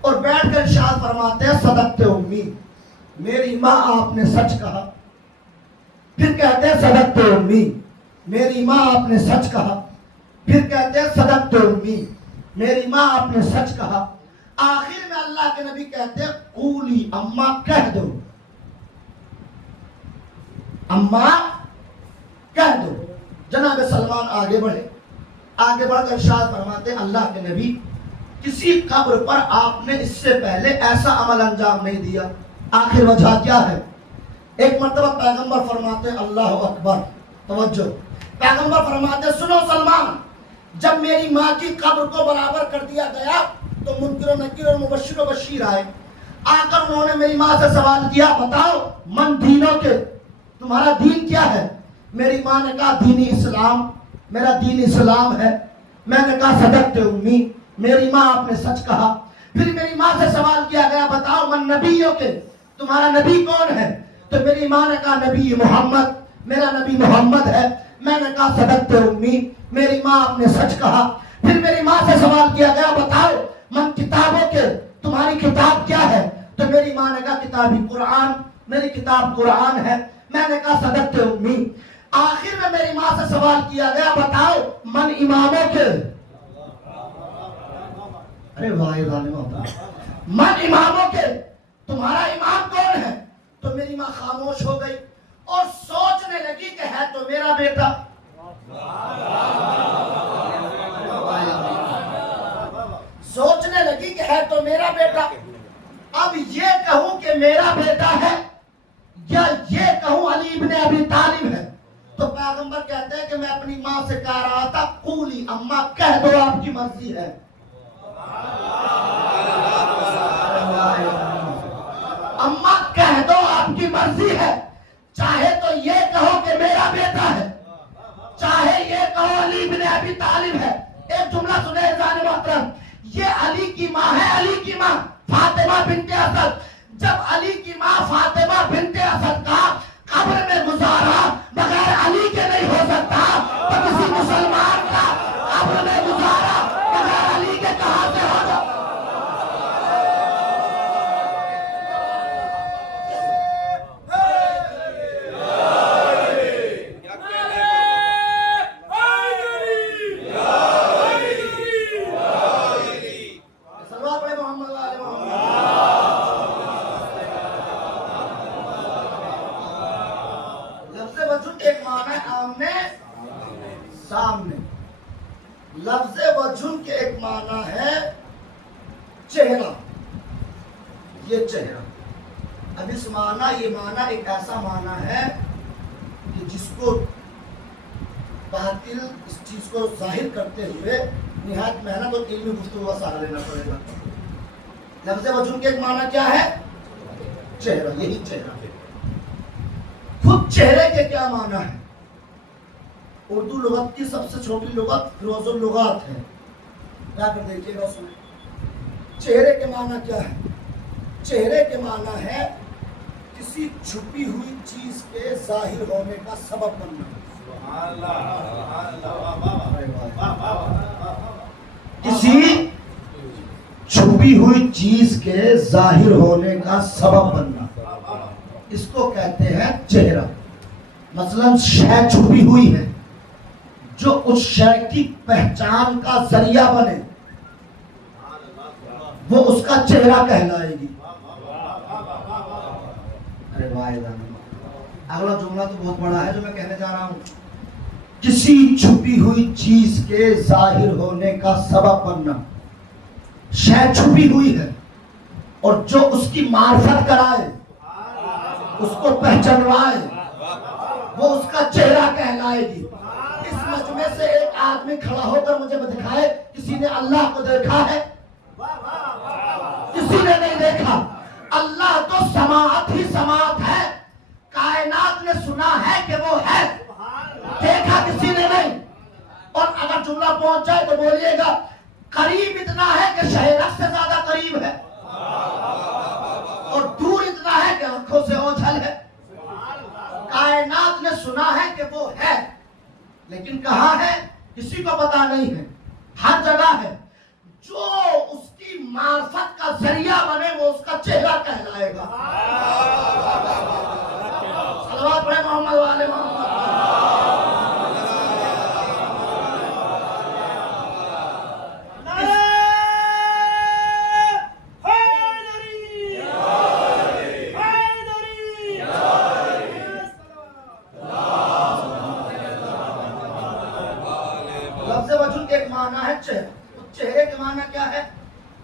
اور بیٹھ کر ارشاد فرماتے ہیں صدقت امی، میری ماں آپ نے سچ کہا. پھر کہتے ہیں صدقت امی، میری ماں آپ نے سچ کہا. پھر کہتے ہیں صدقت امی، میری ماں آپ نے سچ کہا. آخر میں اللہ کے نبی کہتے ہیں قولی اما، کہہ دو اما، کہہ دو. جناب سلمان آگے بڑھے، آگے بڑھ کر ارشاد فرماتے ہیں اللہ کے نبی کسی قبر پر آپ نے اس سے پہلے ایسا عمل انجام نہیں دیا. آخر وجہ کیا ہے؟ ایک مرتبہ پیغمبر فرماتے ہیں اللہ اکبر، توجہ، پیغمبر فرماتے ہیں سنو سلمان، جب میری ماں کی قبر کو برابر کر دیا گیا تو منکر و نکیر اور مبشر و بشیر آئے. آ کر انہوں نے میری ماں سے سوال کیا بتاؤ من دینوں کے، تمہارا دین کیا ہے؟ میری ماں نے کہا دینی اسلام، میرا دین اسلام ہے. میں نے کہا صدقت امی، میری ماں آپ نے سچ کہا. پھر میری ماں سے سوال کیا گیا بتا نبیوں کے تمہارا نبی کون ہے؟ تو میری ماں نے کہا نبی محمد، میرا نبی محمد ہے۔ میں نے کہا صدقت امی، میری ماں آپ نے سچ کہا۔ پھر میری ماں سے سوال کیا گیا بتاؤ من کتابوں کے تمہاری کتاب کیا ہے؟ تو میری ماں نے کہا کتابی قرآن، میری کتاب قرآن ہے۔ میں نے کہا صدقت امی۔ آخر میں میری ماں سے سوال کیا گیا بتاؤ من اماموں کے، ارے واہ ظالم ہوتا، من اماموں کے تمہارا امام کون ہے؟ تو میری ماں خاموش ہو گئی اور سوچنے لگی کہ ہے تو میرا بیٹا۔ سوچنے لگی کہ ہے تو میرا بیٹا، اب یہ کہوں کہ میرا بیٹا ہے یا یہ کہوں علی ابن ابی طالب ہے؟ تو پیغمبر کہتے ہیں کہ میں اپنی ماں سے کہہ رہا تھا قولی اماں، کہہ دو آپ کی مرضی ہے۔ اماں کہہ دو آپ کی مرضی ہے، چاہے تو یہ کہو کہ میرا بیٹا ہے، چاہے یہ کہو علی بن ابی طالب ہے۔ ایک جملہ سنے جانے محترم، یہ علی کی ماں ہے، علی کی ماں فاطمہ بنت اسد۔ جب علی کی ماں فاطمہ بنت اسد کا قبر میں گزارا بغیر علی کے نہیں ہو سکتا، تو کسی مسلمان کا قبر میں گزارا بغیر علی کے کہاں سے ہو جائے؟ سامنے لفظ وجہن کے ایک معنی ہے چہرہ، یہ چہرہ۔ اب اس معنی، یہ معنی ایک ایسا معنی ہے کہ جس کو باطل اس چیز کو ظاہر کرتے ہوئے نہایت محنت اور علمی گفتگو کا سہارا لینا پڑے گا۔ لفظ وجہن کے ایک معنی کیا ہے؟ چہرہ، یہی چہرہ۔ خود چہرے کے کیا معنی ہے؟ اردو لغت کی سب سے چھوٹی لغت فیروز اللغات ہے، جا کر دیکھیے گا اس میں۔ چہرے کے معنی کیا ہے؟ چہرے کے معنی ہے کسی چھپی ہوئی چیز کے ظاہر ہونے کا سبب بننا۔ کسی چھپی ہوئی چیز کے ظاہر ہونے کا سبب بننا، اس کو کہتے ہیں چہرہ۔ مثلا شے چھپی ہوئی ہے، جو اس شے کی پہچان کا ذریعہ بنے وہ اس کا چہرہ کہلائے گی۔ ارے اگلا جملہ تو بہت بڑا ہے جو میں کہنے جا رہا ہوں۔ کسی چھپی ہوئی چیز کے ظاہر ہونے کا سبب بننا، شے چھپی ہوئی ہے اور جو اس کی معرفت کرائے، اس کو پہچانوائے، وہ اس کا چہرہ کہلائے گی۔ اس مجمع سے ایک آدمی کھڑا ہو کر مجھے دکھائے کسی نے اللہ کو دیکھا ہے؟ کسی نے نہیں دیکھا۔ اللہ تو سماعت ہی سماعت ہے، کائنات نے سنا ہے کہ وہ ہے، دیکھا کسی نے نہیں۔ اور اگر جملہ پہنچ جائے تو بولیے گا قریب اتنا ہے کہ شہرت سے زیادہ قریب ہے، اور دور اتنا ہے کہ آنکھوں سے اوجھل ہے۔ کائنات نے سنا ہے کہ وہ ہے، لیکن کہاں ہے کسی کو پتا نہیں ہے، ہر جگہ ہے۔ جو اس کی معرفت کا ذریعہ بنے وہ اس کا چہرہ کہلائے گا۔ صلوات پڑھیں محمد والے محمد۔ چہرے کے معنی کیا ہے؟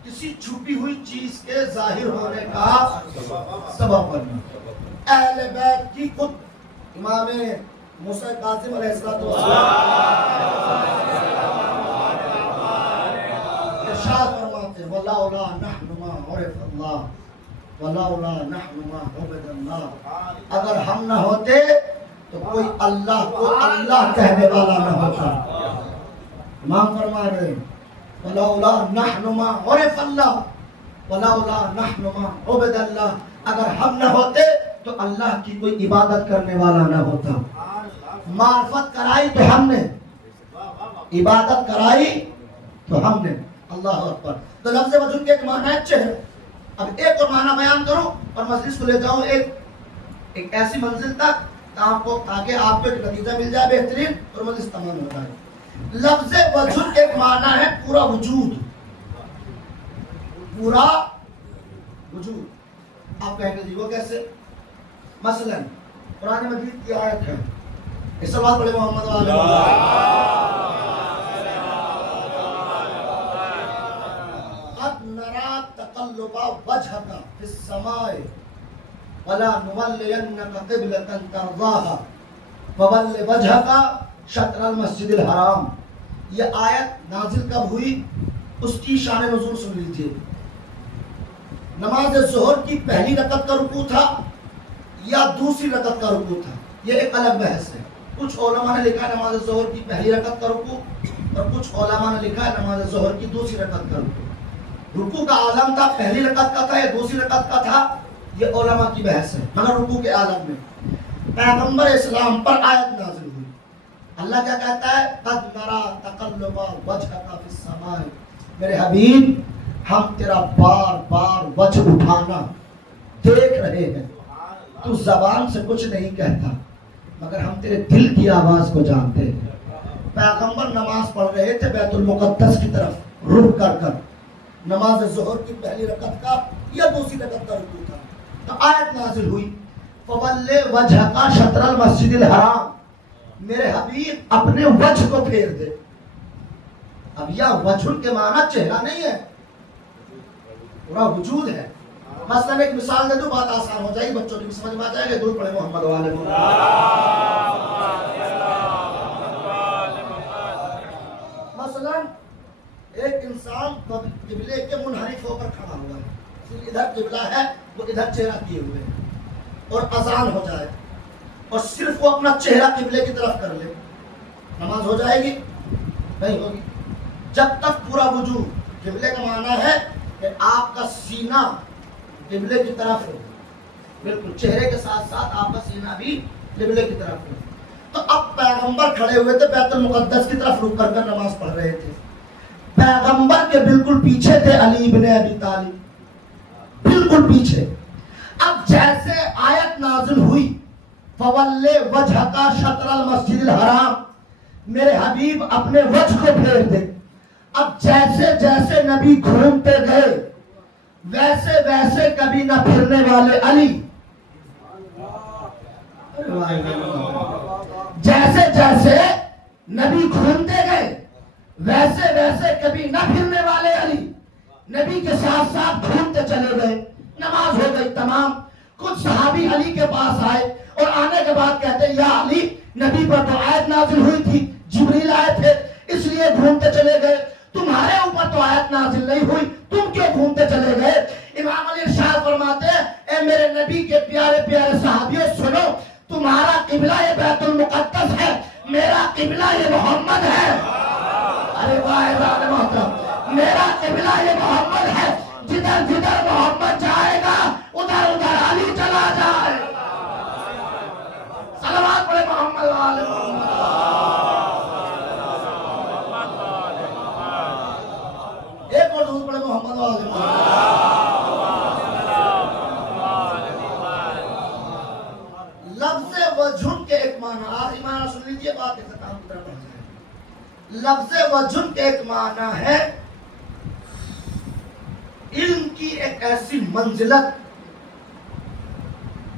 کسی چھپی ہوئی چیز کے ظاہر ہونے کا سبب بننا۔ اہل بیت کی خود امام موسیٰ کاظم علیہ السلام ارشاد فرماتے ہیں وَلَوْلَا نَحْنُ مَا عُرِفَ اللَّهُ وَلَوْلَا نَحْنُ مَا عُبِدَ اللَّهُ، اگر ہم نہ ہوتے تو کوئی اللہ کو اللہ کہنے والا نہ ہوتا۔ امام فرما رہے وَلَوْلَا نَحْنُ مَا عُرِفَ اللَّهُ، وَلَوْلَا نَحْنُ مَا عُبِدَ اللَّهُ، اگر ہم نہ ہوتے تو اللہ کی کوئی عبادت کرنے والا نہ ہوتا. معرفت کرائی تو ہم نے، عبادت کرائی تو ہم نے. اللہ اکبر. تو لفظ وجود کے ایک معنی ہے چہرہ. اب ایک اور معنی بیان کروں اور مجلس کو لے جاؤں ایک ایسی منزل تک تاکہ آپ کو ایک نتیجہ مل جائے بہترین اور مجلس تمام ہو جائے. لفظ وجود ایک معنی ہے پورا وجود، پورا وجود. آپ کہیں گے جی وہ کیسے؟ مثلا قرآن مجید کی آیت ہے، اس سوال پڑھے محمد علیہ قد نرى تقلب وجهك في السماء ولا نولينك قبلة ترضاها فول وجهك شطر المسجد الحرام. یہ آیت نازل کب ہوئی؟ اس کی شان نزول سن لیجیے. نماز ظہر کی پہلی رکعت کا رکوع تھا یا دوسری رکعت کا رکوع تھا، یہ ایک الگ بحث ہے. کچھ علماء نے لکھا ہے نماز ظہر کی پہلی رکعت کا رکوع اور کچھ علماء نے لکھا ہے نماز ظہر کی دوسری رکعت کا رکوع. رکوع کا عالم تھا پہلی رکعت کا تھا یا دوسری رکعت کا تھا، یہ علماء کی بحث ہے. مگر رکوع کے عالم میں پیغمبر اسلام پر آیت نازل ہوئی. اللہ کیا کہتا ہے؟ قد نرى تقلب وجهك في السماء، میرے حبیب ہم تیرا بار بار وجہ اٹھانا دیکھ رہے ہیں. تو زبان سے کچھ نہیں کہتا مگر ہم تیرے دل کی آواز کو جانتے ہیں. پیغمبر نماز پڑھ رہے تھے بیت المقدس کی طرف رخ کر کر. نماز ظہر کی پہلی رکعت کا یا دوسری رکعت کا رکوع تھا. تو آیت نازل ہوئی فول وجهك شطر المسجد الحرام، میرے حبیب اپنے وجہ کو پھیر دے. اب یہ وجہ کے معنی چہرہ نہیں ہے، پورا وجود ہے. مثلا ایک مثال دے دوں بات آسان ہو جائے گی، بچوں کی بھی سمجھ میں آ جائے گا. دور پڑھے محمد والے مثلا ایک انسان قبلے کے منحرف ہو کر کھڑا ہوا ہے، ادھر قبلہ ہے وہ ادھر چہرہ کیے ہوئے اور اذان ہو جائے اور صرف وہ اپنا چہرہ قبلے کی طرف کر لے، نماز ہو جائے گی؟ نہیں ہوگی. جب تک پورا وجود، قبلے کا معنی ہے کہ آپ کا سینہ قبلے کی طرف ہو، بالکل چہرے کے ساتھ ساتھ آپ کا سینہ بھی قبلے کی طرف ہو. تو اب پیغمبر کھڑے ہوئے تھے بیت المقدس کی طرف رک کر نماز پڑھ رہے تھے. پیغمبر کے بالکل پیچھے تھے علی بن ابی طالب، بالکل پیچھے. اب جیسے آیت نازل ہوئی فول وجهك شطر المسجد الحرام، میرے حبیب اپنے وجہ کو پھیر دے. اب جیسے جیسے نبی گھومتے گئے ویسے ویسے کبھی نہ پھرنے والے علی، جیسے جیسے نبی گھومتے گئے ویسے ویسے کبھی نہ پھرنے والے علی نبی کے ساتھ ساتھ گھومتے چلے گئے. نماز ہو گئی تمام. کچھ صحابی علی کے پاس آئے اور آنے کے بعد کہتے ہیں یا علی، نبی پر تو آیت نازل ہوئی تھی، جبریل آئے تھے اس لیے گھومتے چلے گئے، تمہارے اوپر تو آیت نازل نہیں ہوئی، تم کیوں گھومتے چلے گئے؟ امام علی ارشاد فرماتے ہیں اے میرے نبی کے پیارے پیارے صحابیوں، سنو، تمہارا قبلہ یہ بیت المقدس ہے، میرا قبلہ یہ محمد ہے. ارے واہ محترم، میرا قبلہ یہ محمد ہے. جدھر جدھر محمد جائے گا ادھر ادھر علی چلا جائے. صلوات پڑھے محمد والے محمد. ایک اور درود پڑھے محمد والے محمد. لفظ وجہ کے ایک معنی، آخری معنی سن لیجیے، بات کے ختم کی طرف پڑھ جائے. لفظ وجہ کے ایک معنی ہے علم کی ایک ایسی منزلت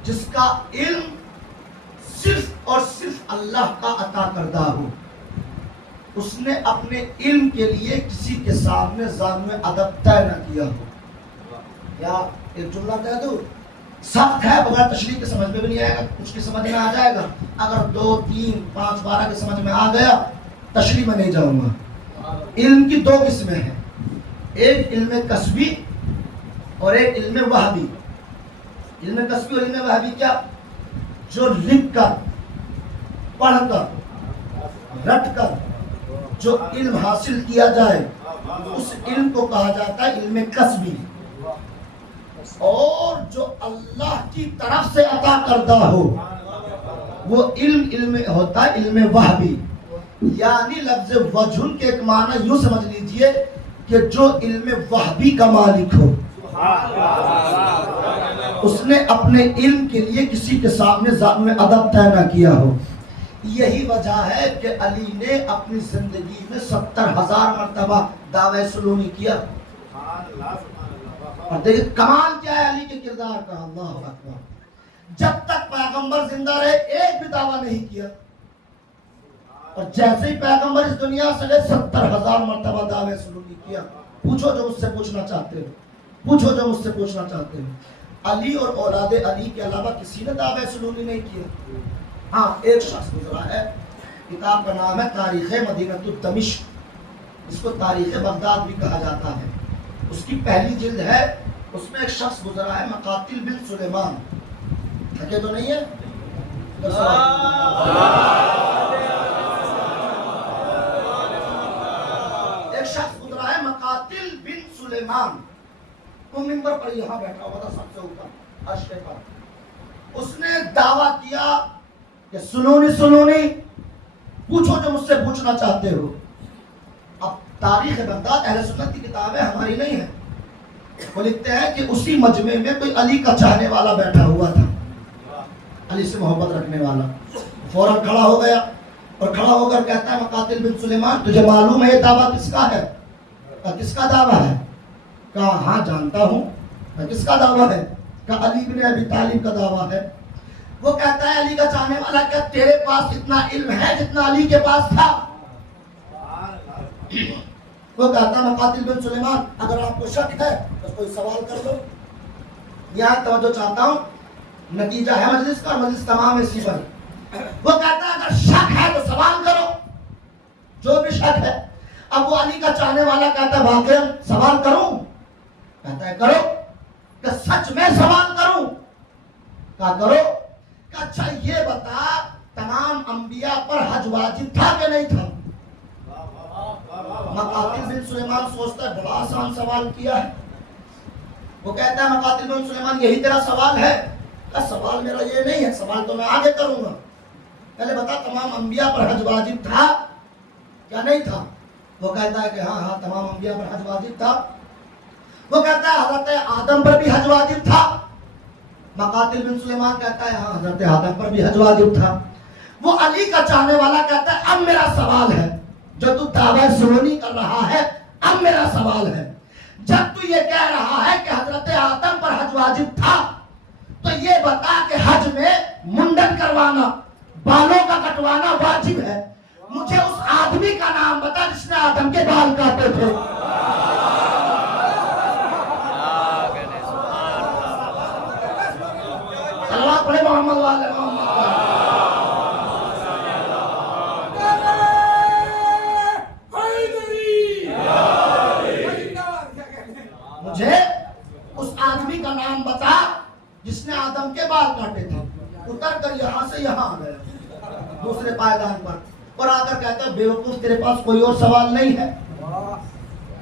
جس کا علم صرف اور صرف اللہ کا عطا کردہ ہو. اس نے اپنے علم کے لیے کسی کے سامنے ضامن ادب طے نہ کیا ہو. کیا ایک جملہ کہہ دوں، سخت ہے بغیر تشریح کے سمجھ میں بھی نہیں آئے گا، کچھ کی سمجھ میں آ جائے گا. اگر 2 3 5 12 کے سمجھ میں آ گیا تشریح میں نہیں جاؤں گا. علم کی 2 قسمیں ہیں، ایک علم کسبی اور ایک علم وہبی. علم کسبی اور علم وہبی کیا؟ جو لکھ کر، پڑھ کر، رٹ کر جو علم حاصل کیا جائے اس علم کو کہا جاتا ہے علم کسبی. اور جو اللہ کی طرف سے عطا کردہ ہو وہ علم ہوتا ہے، علم وحبی، یعنی لفظ وجہن کے ایک معنی یوں سمجھ لیجئے کہ جو علم وحبی کا مالک ہو، اس نے اپنے علم کے لیے کسی کے سامنے ذات میں ادب طے نہ کیا ہو۔ یہی وجہ ہے کہ علی نے اپنی زندگی میں 70,000 مرتبہ دعوی سلونی کیا۔ اور دیکھیں کمال کیا ہے علی کے کردار کا، اللہ اکبر، جب تک پیغمبر زندہ رہے ایک بھی دعویٰ نہیں کیا، اور جیسے ہی پیغمبر اس دنیا سے گئے 70,000 مرتبہ دعوی سلونی کیا۔ پوچھو جو مجھ سے پوچھنا چاہتے ہو، پوچھو جو مجھ سے پوچھنا چاہتے ہو، علی اور اولاد علی کے علاوہ کسی نے دعوی سلونی نہیں کیا۔ ہاں ایک شخص گزرا ہے، کتاب کا نام ہے تاریخ مدینہ دمشق، اس کو تاریخ بغداد بھی کہا جاتا ہے، اس کی پہلی جلد ہے، اس میں ایک شخص گزرا ہے مقاتل بن سلیمان، تھکے تو نہیں ہے؟ ایک شخص گزرا ہے مقاتل بن سلیمان، وہ منبر پر یہاں بیٹھا ہوا تھا سب سے اوپر عرش پر، اس نے دعویٰ کیا کہ سلونی پوچھو جو مجھ سے پوچھنا چاہتے ہو۔ اب تاریخ بغداد اہل سنت کی کتاب ہے، ہماری نہیں ہے، وہ لکھتے ہیں کہ اسی مجمع میں کوئی علی کا چاہنے والا بیٹھا ہوا تھا، علی سے محبت رکھنے والا، فوراً کھڑا ہو گیا اور کھڑا ہو کر کہتا ہے مقاتل بن سلیمان تجھے معلوم ہے یہ دعویٰ کس کا ہے؟ کہا کس کا دعویٰ ہے؟ کہا ہاں جانتا ہوں۔ کہا کس کا دعویٰ ہے؟ کہا علی بن ابی طالب کا دعویٰ ہے۔ وہ کہتا ہے علی کا چاہنے والا کیا تیرے پاس اتنا علم ہے جتنا علی کے پاس تھا؟ وہ کہتا ہے مقاتل بن سلیمان اگر آپ کو شک ہے تو کوئی سوال کر دو۔ یہاں توجہ چاہتا ہوں، نتیجہ ہے مجلس کا، اور مجلس تمام اسی پر۔ وہ کہتا ہے اگر شک ہے تو سوال کرو، جو بھی شک ہے۔ اب وہ علی کا چاہنے والا کہتا ہے واقعا سوال کروں؟ کہتا ہے کرو۔ کہ سچ میں سوال کروں؟ کہا کرو۔ کہ اچھا یہ بتا تمام انبیاء پر حج واجب تھا کہ نہیں تھا؟ مقاتل بن سلیمان سوچتا ہے بڑا آسان سوال کیا ہے۔ وہ کہتا ہے مقاتل بن سلیمان یہی تیرا سوال ہے؟ کہ سوال میرا یہ نہیں ہے، سوال تو میں آگے کروں گا، پہلے بتا تمام انبیاء پر حج واجب تھا کیا نہیں تھا؟ وہ کہتا ہے کہ ہاں تمام انبیاء پر حج واجب تھا۔ وہ کہتا ہے حضرت آدم پر بھی حج واجب تھا؟ مقاتل بن سلیمان کہتا ہے ہاں حضرت آدم پر بھی حج واجب تھا۔ وہ علی کا چاہنے والا کہتا ہے اب میرا سوال ہے، جو تو دعویٰ سلونی کر رہا ہے اب میرا سوال ہے، جب تو یہ کہہ رہا ہے کہ حضرت آدم پر حج واجب تھا تو یہ بتا کہ حج میں منڈن کروانا، بالوں کا کٹوانا واجب ہے، مجھے اس آدمی کا نام بتا جس نے آدم کے بال کاٹے تھے۔ اللہ پڑھے محمد والے محمد۔ مجھے اس آدمی کا نام بتا جس نے آدم کے بال کاٹے تھے۔ اتر کر یہاں سے یہاں آ گیا دوسرے پائیدان پر، اور آ کر کہتا ہے بیوقوف تیرے پاس کوئی اور سوال نہیں ہے؟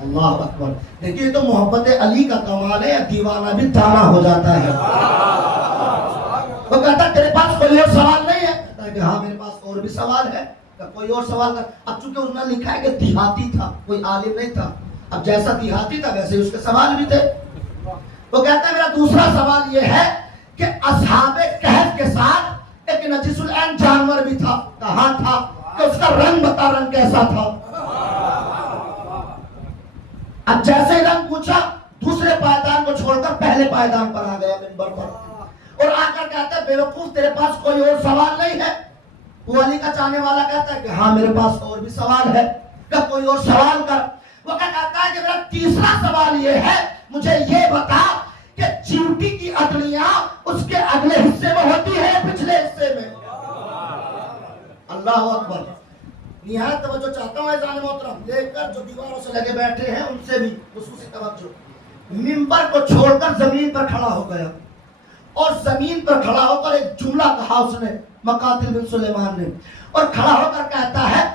اللہ اکبر۔ دیکھیے تو محبت علی کا کمال ہے، دیوانہ بھی دانا ہو جاتا ہے۔ وہ کہتا ہے تیرے پاس کوئی اور سوال نہیں ہے؟ کہتا ہے کہ ہاں میرے پاس اور بھی سوال ہے۔ کوئی اور سوال کر۔ اب چونکہ اس نے لکھا ہے کہ دیہاتی تھا، کوئی عالم نہیں تھا، اب جیسا دیہاتی تھا ویسے اس کے سوال بھی تھے۔ وہ کہتا ہے میرا دوسرا سوال یہ ہے کہ اصحاب کہف کے ساتھ ایک نجس العین جانور بھی تھا، کہاں تھا؟ کہ اس کا رنگ بتا، رنگ کیسا تھا؟ اب جیسے ہی رنگ پوچھا دوسرے پائیدان کو چھوڑ کر پہلے پائیدان پر آ گیا منبر پر، اور آ کر کہتا ہے بیوقوف تیرے پاس کوئی اور سوال نہیں ہے؟ وہ علی کا چاہنے والا کہتا ہے کہ ہاں میرے پاس اور بھی سوال ہے، کہ کوئی اور سوال کر۔ وہ کہتا ہے کہ میرا تیسرا سوال یہ ہے، مجھے یہ بتا کہ چیونٹی کی اڈلیاں اس کے اگلے حصے میں ہوتی ہے پچھلے حصے میں؟ اللہ اکبر۔ نہایت توجہ چاہتا ہوں اذان محترم، دیکھ کر جو دیواروں سے لگے بیٹھے ہیں ان سے بھی خصوصی توجہ۔ منبر کو چھوڑ کر زمین پر کھڑا ہو گیا، اور زمین پر کھڑا ہو کر ایک جملہ کہا اس نے، مقاتل بن سلیمان نے، اور کھڑا ہو کر کہتا ہے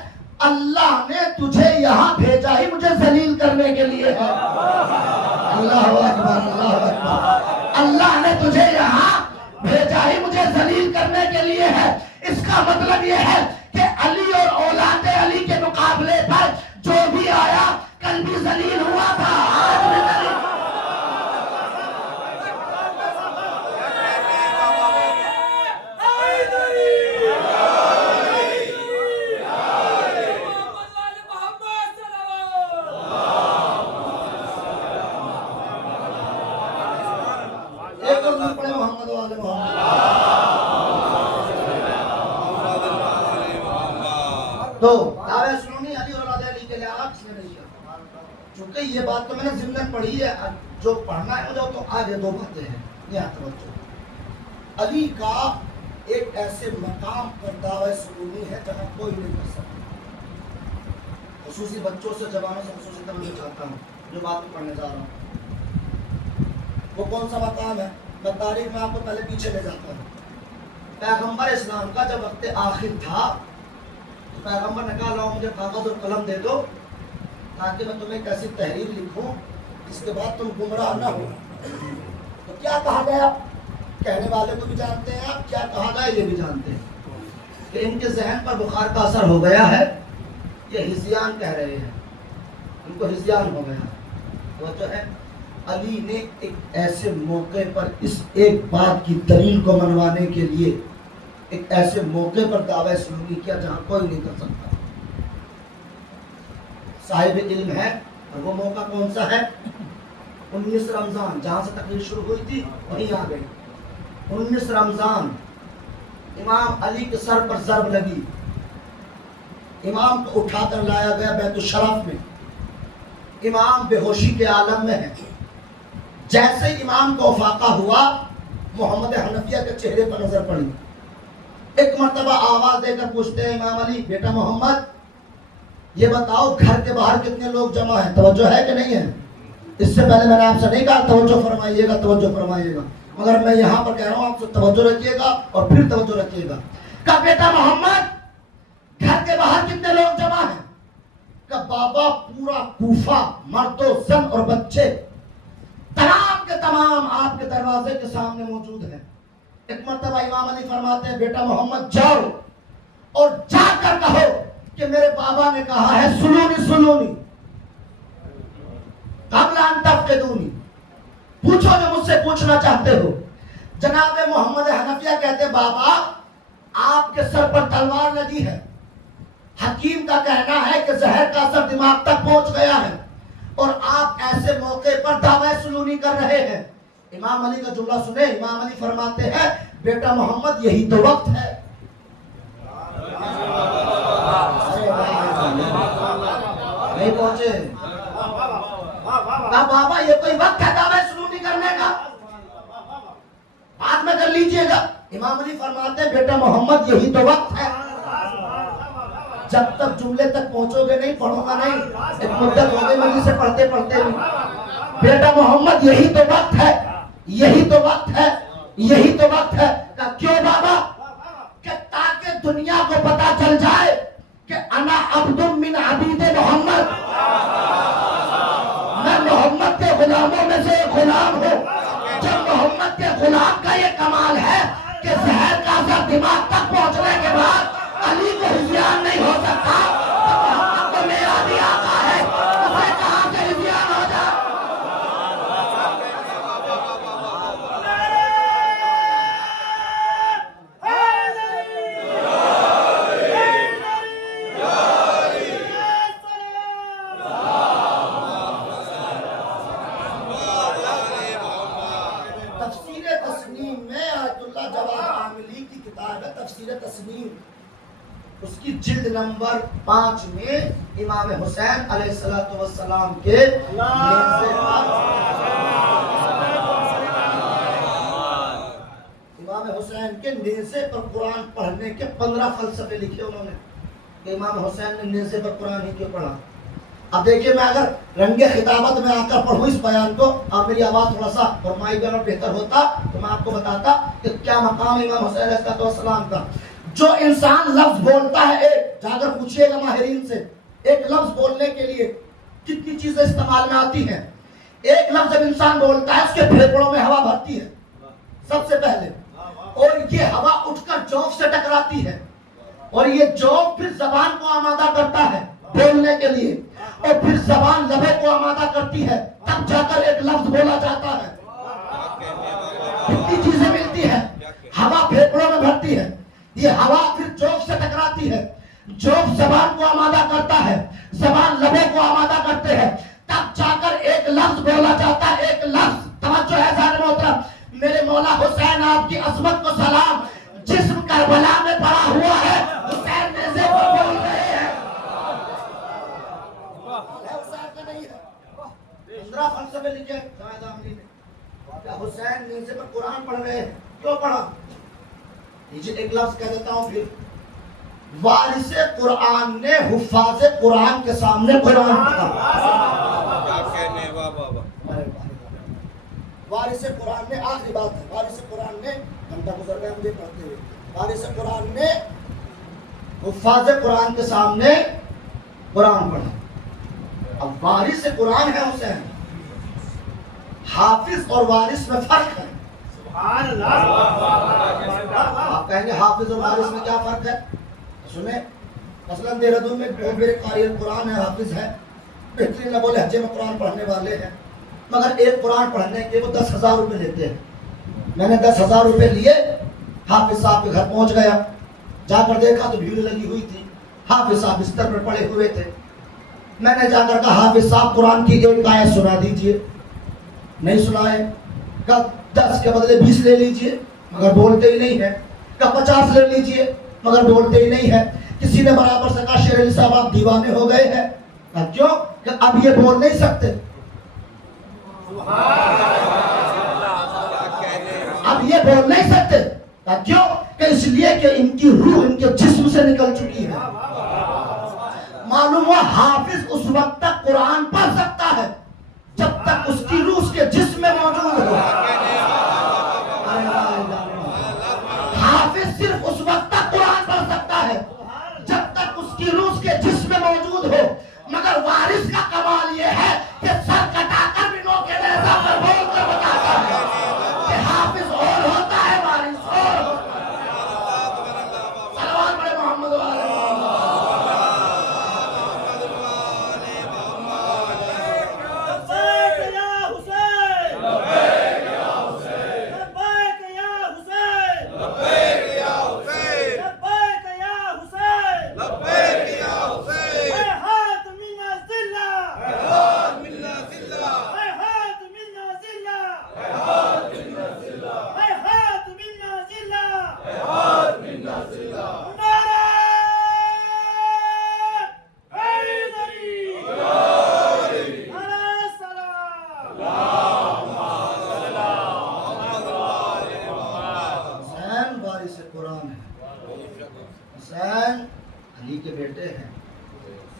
اللہ نے تجھے یہاں بھیجا ہی مجھے ذلیل کرنے کے لیے ہے۔ اللہ اکبر، اللہ اکبر۔ اللہ نے تجھے یہاں بھیجا ہی مجھے ذلیل کرنے کے لیے ہے. اس کا مطلب یہ ہے کہ علی اور اولاد علی کے مقابلے پر جو بھی آیا کل بھی ذلیل ہوا تھا، آج بھی ذلیل. محمد والے محمد. تو دعویٰ سنونی علی اور اولاد علی کے لیے آپ کس نے نہیں کیا؟ چونکہ یہ بات تو میں نے ضمن پڑھی ہے، جو پڑھنا ہے مجھے تو آگے دو باتیں ہیں. یہاں توجہ، علی کا ایک ایسے مقام پر دعویٰ سنونی ہے جہاں کوئی نہیں کر سکتا. خصوصی بچوں سے، جوانوں سے خصوصی توجہ چاہتا ہوں جو بات میں پڑھنے جا رہا ہوں. وہ کون سا مقام ہے؟ میں تاریخ میں آپ کو پہلے پیچھے لے جاتا ہوں. پیغمبر اسلام کا جب وقت آخر تھا تو پیغمبر نے کہا لاؤ مجھے کاغذ اور قلم دے دو تاکہ میں تمہیں ایک ایسی تحریر لکھوں جس کے بعد تم گمراہ نہ ہو. تو کیا کہا گیا؟ کہنے والے کو بھی جانتے ہیں آپ، کیا کہا گیا یہ بھی جانتے ہیں کہ ان کے ذہن پر بخار کا اثر ہو گیا ہے، یہ ہزیان کہہ رہے ہیں، ان کو ہزیان ہو گیا. وہ جو ہے علی نے ایک ایسے موقع پر اس ایک بات کی دلیل کو منوانے کے لیے ایک ایسے موقع پر دعویٰ سنونی کیا جہاں کوئی نہیں کر سکتا. صاحب علم ہے، اور وہ موقع کون سا ہے؟ 19 رمضان، جہاں سے تقریر شروع ہوئی تھی وہیں آ گئی. 19 رمضان امام علی کے سر پر ضرب لگی، امام کو اٹھا کر لایا گیا بیت الشرف میں. امام بے ہوشی کے عالم میں ہے. جیسے امام کو افاقہ ہوا محمد حنفیہ کے چہرے پر نظر پڑی. ایک مرتبہ آواز دے کر پوچھتے ہیں امام علی بیٹا محمد یہ بتاؤ گھر کے باہر کتنے لوگ جمع ہیں، توجہ ہے کہ نہیں ہے؟ اس سے پہلے میں نے آپ سے نہیں کہا توجہ فرمائیے گا، توجہ فرمائیے گا، مگر میں یہاں پر کہہ رہا ہوں آپ سے توجہ رکھیے گا اور پھر توجہ رکھیے گا. کہا بیٹا محمد گھر کے باہر کتنے لوگ جمع ہیں؟ کہا بابا پورا کوفہ، مرد و زن اور بچے تمام کے تمام آپ کے دروازے کے سامنے موجود ہیں. ایک مرتبہ امام علی فرماتے ہیں بیٹا محمد جاؤ اور جا کر کہو کہ میرے بابا نے کہا ہے سلونی سلونی قبل ان تفقدونی، پوچھو جو مجھ سے پوچھنا چاہتے ہو. جناب محمد حنفیہ کہتے بابا آپ کے سر پر تلوار لگی ہے، حکیم کا کہنا ہے کہ زہر کا اثر دماغ تک پہنچ گیا ہے اور آپ ایسے موقع پر دعویٰ سلونی کر رہے ہیں. امام علی کا جملہ سنیں، امام علی فرماتے ہیں بیٹا محمد یہی تو وقت ہے. نہیں پہنچے؟ بابا یہ کوئی وقت ہے دعویٰ سلونی کرنے کا، بعد میں کر لیجئے گا. امام علی فرماتے ہیں بیٹا محمد یہی تو وقت ہے. جب تک جملے تک پہنچو گے نہیں پڑھوں گا نہیں، ایک مدت ہو گئی مجھے سے پڑھتے پڑھتے بھی. بیٹا محمد یہی تو وقت ہے، یہی تو وقت ہے، یہی تو وقت ہے. کہ کیوں بابا؟ کہ تاکہ دنیا کو پتا چل جائے کہ انا عبد من عبید محمد، میں محمد کے غلاموں میں سے ایک غلام ہوں. جب محمد کے غلام کا یہ کمال ہے کہ زہر کا اثر دماغ تک پہنچنے کے بعد علی کو ہزیان نہیں ہو سکتا، تو محمد کو میرا بھی آقا ہے، اسے کہاں سے ہزیان ہو جائے؟ تفسیر تسنیم میں آیت اللہ جواہر عاملی کی کتاب ہے تفسیر تسنیم، اس کی جلد نمبر 5 میں امام حسین علیہ السلام کے امام حسین کے نیزے پر قرآن پڑھنے کے 15 فلسفے لکھے انہوں نے کہ امام حسین نے نیزے پر قرآن ہی کیوں پڑھا. اب دیکھیے میں اگر رنگ خطابت میں آ کر پڑھوں اس بیان کو اور میری آواز تھوڑا سا اور مائیگر اور بہتر ہوتا تو میں آپ کو بتاتا کہ کیا مقام امام حسین علیہ السلام کا. جو انسان لفظ بولتا ہے ایک، جا کر پوچھئے گا ماہرین سے، ایک لفظ بولنے کے لیے کتنی چیزیں استعمال میں آتی ہیں. ایک لفظ جب انسان بولتا ہے اس کے پھیپھڑوں میں ہوا بھرتی ہے، سب سے پہلے، اور یہ ہوا اٹھ کر جوف سے ٹکراتی ہے، اور یہ جوف پھر زبان کو آمادہ کرتا ہے بولنے کے لیے، اور پھر زبان لبے کو آمادہ کرتی ہے، تب جا کر ایک لفظ بولا جاتا ہے۔ کتنی چیزیں ملتی ہیں، ہوا پھیپھڑوں میں بھرتی ہے، یہ ہوا پھر جوف سے ٹکراتی ہے، جوف زبان کو آمادہ کرتا ہے، زبان لبے کو آمادہ کرتے ہیں، تب جا کر ایک لفظ بولا جاتا ہے۔ ایک لفظ، توجہ ہے ذرا محترم، میرے مولا حسین آپ کی عظمت کو سلام، جسم کربلا میں پڑا ہوا ہے، حسین نیزے پر بول رہے ہیں۔ حسین کا نہیں ہے، 15 فلسفے لکھے جاوید آمنی نے، کیا حسین نیزے پر قرآن پڑھ رہے ہیں؟ کیوں پڑھا؟ یہ ایک لفظ کہہ دیتا ہوں، پھر وارث قرآن نے حفاظ قرآن کے سامنے قرآن پڑھا۔ وارث قرآن نے، آخری بات ہے، وارث قرآن نے، گھنٹہ گزر گیا مجھے پڑھتے ہوئے، وارث قرآن نے حفاظ قرآن کے سامنے قرآن پڑھا۔ اب وارث قرآن ہے حسین، حافظ اور وارث میں فرق ہے۔ سبحان اللہ۔ آپ کہیں گے حافظ اور وارث میں کیا فرق ہے؟ سنیں، مثلا دہرادون میں میرے قاری قرآن ہے، حافظ ہے، بہترین لب و لہجے میں قرآن پڑھنے والے ہیں، مگر ایک قرآن پڑھنے کے وہ 10,000 روپے لیتے ہیں۔ میں نے 10,000 روپے لیے، حافظ صاحب کے گھر پہنچ گیا، جا کر دیکھا تو بھیڑ لگی ہوئی تھی، حافظ صاحب بستر پر پڑے ہوئے تھے۔ میں نے جا کر کہا حافظ صاحب قرآن کی ایک آیت سنا دیجئے، نہیں سنائے، کہا 10 کے بدلے 20 لے لیجئے، مگر بولتے ہی نہیں ہے، کہا 50 لے لیجئے، مگر بولتے ہی نہیں ہے۔ کسی نے برابر سے کہا شیر علی صاحب آپ دیوانے ہو گئے ہیں، کہا کیوں؟ کہ اب یہ بول نہیں سکتے، اب یہ بول نہیں سکتے، کہا کیوں؟ کہ اس لیے کہ ان کی روح ان کے جسم سے نکل چکی ہے۔ معلوم ہوا حافظ اس وقت تک قرآن پڑھ سکتا ہے جب تک اس کی روح اس کے جسم میں موجود ہو۔ حافظ صرف اس وقت تک قرآن پڑھ سکتا ہے جب تک اس کی روح اس کے جسم میں موجود ہو، مگر وارث کا کمال یہ ہے کہ سر کٹا کر بھی نو کے نیزہ پر بول کر بتاتا ہے کہ حافظ اور ہوتا ہے، وارث اور ہوتا ہے۔ صلوات پڑھے محمد والے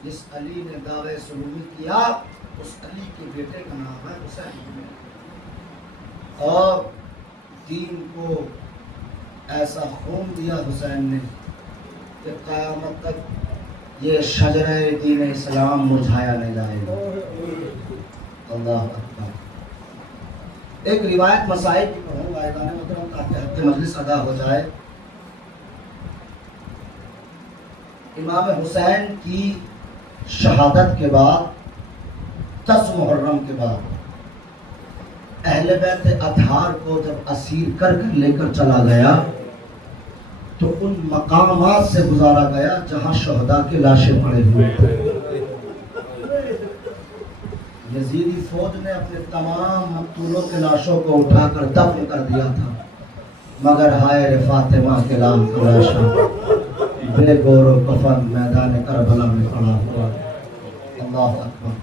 جس علی نے دعوے سلومی کیا اس علی کے بیٹے کا نام ہے حسین، اور دین کو ایسا خون دیا حسین نے کہ قیامت تک یہ شجرہ دین اسلام مرجھایا نہیں جائے گا۔ اللہ اکبر۔ ایک روایت مسائل کی پڑھوں گا مطلب تاکہ حق مجلس ادا ہو جائے۔ امام حسین کی شہادت کے بعد 10 محرم کے بعد اہل بیت اطہار کو جب اسیر کر لے کر چلا گیا تو ان مقامات سے گزارا گیا جہاں شہداء کی لاشیں پڑے ہوئے تھے۔ یزیدی فوج نے اپنے تمام مقتولوں کے لاشوں کو اٹھا کر دفن کر دیا تھا، مگر ہائے فاطمہ کے لام کا لاشا بے گور و کفن میدان کربلا میں پڑا ہوا۔ اللہ اکبر۔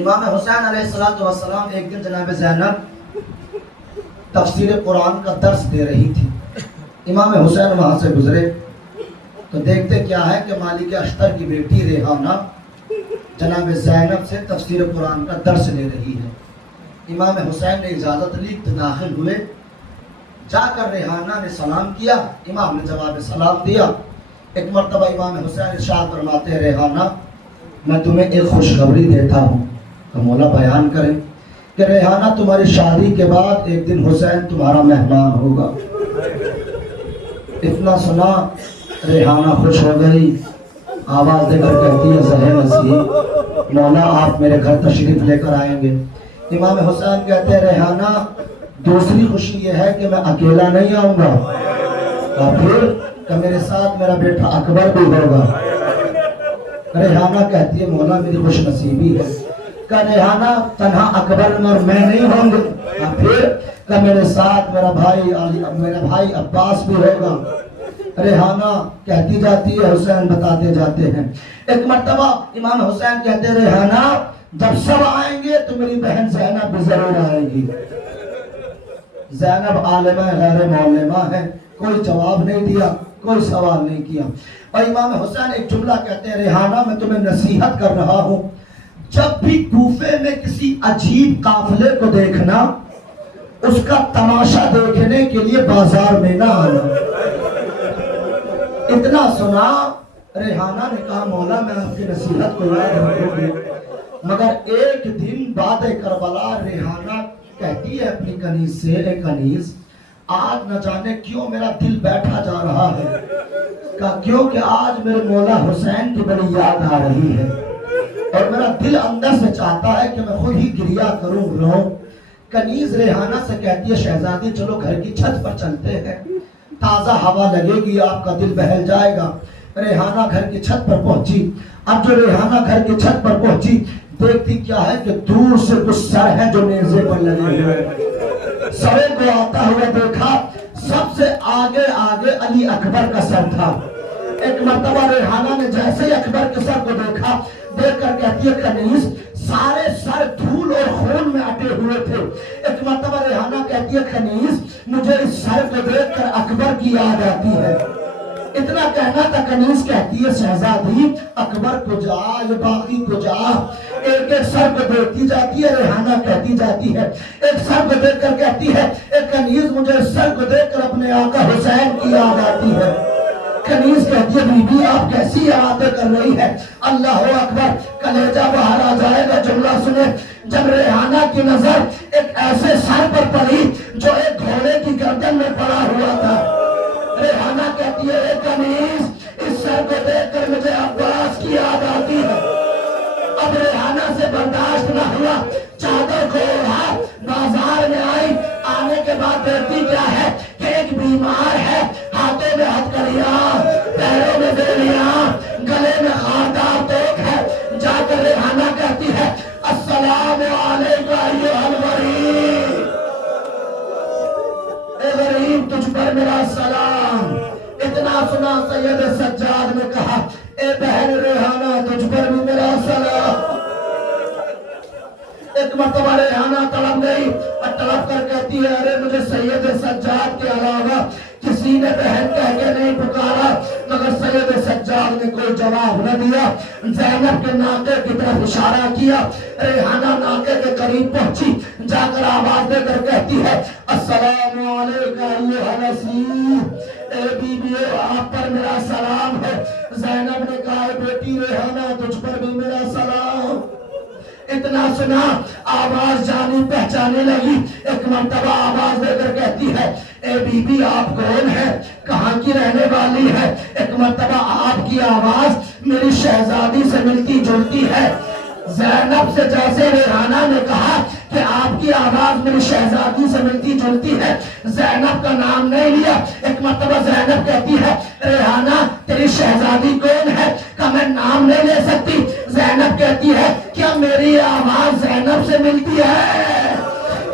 امام حسین علیہ السلام ایک دن جناب زینب تفسیر قرآن کا درس دے رہی تھی۔ امام حسین وہاں سے گزرے تو دیکھتے کیا ہے کہ مالک اشتر کی بیٹی ریحانہ جناب زینب سے تفسیر قرآن کا درس لے رہی ہے۔ امام حسین نے اجازت لی تو داخل ہوئے، جا کر ریحانہ نے سلام کیا، امام نے جواب سلام دیا۔ ایک مرتبہ امام حسین ارشاد فرماتے ہیں ریحانہ میں تمہیں ایک خوشخبری دیتا ہوں، تو مولا بیان کریں۔ کہ ریحانہ تمہاری شادی کے بعد ایک دن حسین تمہارا مہمان ہوگا۔ اتنا سنا ریحانہ خوش ہو گئی، آواز دے کر کہتی ہے زہر مسیح مولا آپ میرے گھر تشریف لے کر آئیں گے۔ امام حسین کہتے ہیں ریحانہ دوسری خوشی یہ ہے کہ میں اکیلا نہیں آؤں گا، اور پھر کہ میرے ساتھ میرا بیٹا اکبر بھی ہوگا۔ ریحانہ کہتی ہے مولا میری خوش نصیبی ہے کہ ریحانہ تنہا اکبر اور میں نہیں ہوں گے، اور پھر کہ میرے ساتھ میرا بھائی عباس بھی ہوگا۔ ریحانہ کہتی جاتی ہے، حسین بتاتے جاتے ہیں۔ ایک مرتبہ امام حسین کہتے ہیں ریحانہ جب سب آئیں گے تو میری بہن زینب بھی ضرور آئے گی۔ زینب عالمہ غیر معلمہ ہے، کوئی جواب نہیں دیا، کوئی سوال نہیں کیا۔ اور امام حسین ایک جملہ کہتے ہیں ریحانہ میں تمہیں نصیحت کر رہا ہوں، جب بھی کوفے میں کسی عجیب قافلے کو دیکھنا اس کا تماشا دیکھنے کے لیے بازار میں نہ آنا۔ اتنا سنا ریحانہ نے کہا مولا میں آپ کی نصیحت کو یاد رکھوں گی۔ مگر ایک دن بعد کربلا ریحانہ کہتی ہے اپنی کنیز سے، اے کنیز آج نہ جانے کیوں میرا دل بیٹھا جا رہا ہے، کہا کیوں کہ آج میرے مولا حسین کی بڑی یاد آ رہی ہے، اور میرا دل اندر سے چاہتا ہے کہ میں خود ہی گریہ کروں روؤں۔ کنیز ریحانہ سے کہتی ہے شہزادی چلو گھر کی چھت پر چلتے ہیں، تازہ ہوا لگے گی آپ کا دل بہل جائے گا۔ ریحانہ گھر کی چھت پر پہنچی۔ اب جو ریحانہ گھر کی چھت پر پہنچی دیکھتی کیا ہے کہ دور سے کچھ سر ہیں جو نیزے پر لگے ہوئے، سروں کو آتا ہوا دیکھا، سب سے آگے علی اکبر کا سر تھا۔ ایک مرتبہ ریحانہ نے جیسے ہی اکبر کے سر کو دیکھا، دیکھ کر کہتی ہے کنیز سارے سر دھول اور خون میں اٹے ہوئے تھے۔ ایک مرتبہ ریحانہ کہتی ہے کنیز مجھے اس سر کو دیکھ کر اکبر کی یاد آتی ہے۔ اتنا کہنا تھا، کنیز کہتی ہے شہزادی اکبر کو جا یہ باقی کو جا، ایک ایک سر کو دیکھتی جاتی ہے۔ ریحانہ کہتی جاتی ہے ایک سر کو دیکھ کر کہتی ہے اے کنیز مجھے اس سر کو دیکھ کر اپنے آقا حسین کی یاد آتی ہے۔ کنیز کہتی ہے بی بی آپ کیسی یادیں کر رہی ہے، اللہ اکبر کلیجہ باہر آ جائے گا۔ جملہ سنے، جب ریحانہ کی نظر ایک ایسے سر پر پڑی جو ایک گھوڑے کی گردن میں پڑا ہوا تھا، ریحانہ کہتی ہے اے کنیز اس سر کو دیکھ کر مجھے عباس کی یاد آتی ہے۔ اب ریحانہ سے برداشت نہ ہوا، چادر کو اوڑھا بازار میں آئی۔ آنے کے بعد دیکھتی کیا ہے کہ ایک بیمار ہے، ہاتھوں میں ہتھکڑیاں، پیروں میں بیڑیاں، گلے میں خاردار توک ہے۔ جا کر ریحانہ کہتی ہے السلام علیکم ایھا الغریب، اے غریب تجھ پر میرا سلام۔ اتنا سنا سید سجاد نے کہا اے بہن ریحانہ تجھ پر بھی میرا سلام۔ ایک مرتبہ ریحانہ تڑپ گئی اور تڑپ کر کہتی ہے ارے مجھے سید سجاد کے علاوہ کسی نے بہن کہہ کے نہیں پکارا، مگر سید سجاد نے کوئی جواب نہ دیا۔ زینب کے ناکے کی طرف اشارہ کیا، ریحانہ ناکے کے قریب پہنچی، جا کر آواز دے کر کہتی ہے السلام علیکم ایھا الاسیر، اے بی بی آپ پر میرا سلام ہے۔ زینب نے کہا بیٹی ریحانہ تجھ پر بھی میرا سلام۔ اتنا سنا آواز جانی پہچانے لگی، ایک مرتبہ آواز دے کر کہتی ہے اے بی بی آپ کون ہیں، کہاں کی رہنے والی ہے؟ ایک مرتبہ آپ کی آواز میری شہزادی سے ملتی جلتی ہے۔ زینب سے جیسے ریحانہ نے کہا کہ آپ کی آواز میری شہزادی سے ملتی جلتی ہے، زینب کا نام نہیں لیا۔ ایک مرتبہ زینب کہتی ہے ریحانہ تیری شہزادی کون ہے؟ کہ میں نام نہیں لے سکتی۔ زینب کہتی ہے کیا میری آواز زینب سے ملتی ہے؟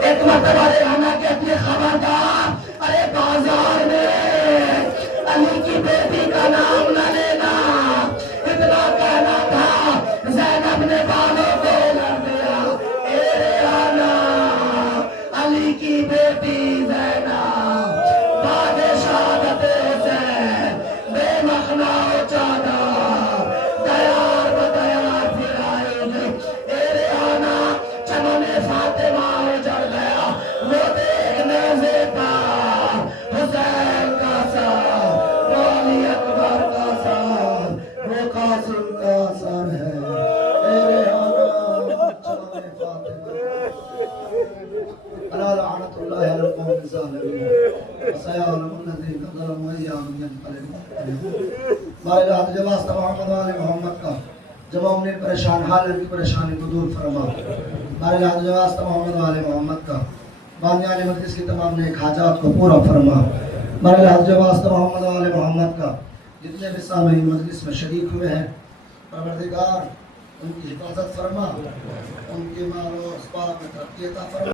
ایک مرتبہ ریحانہ کہتی ہے خبردار، ارے بازار میں علی کی بیٹی کا نام نہ لینا۔ اتنا کہنا تھا، زینب نے بالوں کو الٹ دیا، اے ریحانہ علی کی بیٹی زینب بعد شہادت حسین بے مخنا و چادر تیار بتیار پھر آئے گی۔ اے ریحانہ چمن فاطمہ اجڑ گیا، وہ دیکھنے سے الظالمين وسيعلم الذين ظلموا أي يوم ينقلبون ہمارے رات جو واسطہ محمد والے محمد کا جب ہم نے پریشان حال کی پریشانی کو دور فرما ہمارے رات جو واسطہ محمد والے محمد کا بانیان مجلس کی تمام نیک حاجات کو پورا فرما ہمارے رات جو واسطہ محمد والے محمد کا جتنے بھی سامعین مجلس میں شریک ہوئے ہیں پروردگار ان کی حفاظت فرما ان کے مال و اسباب میں ترقی عطا فرما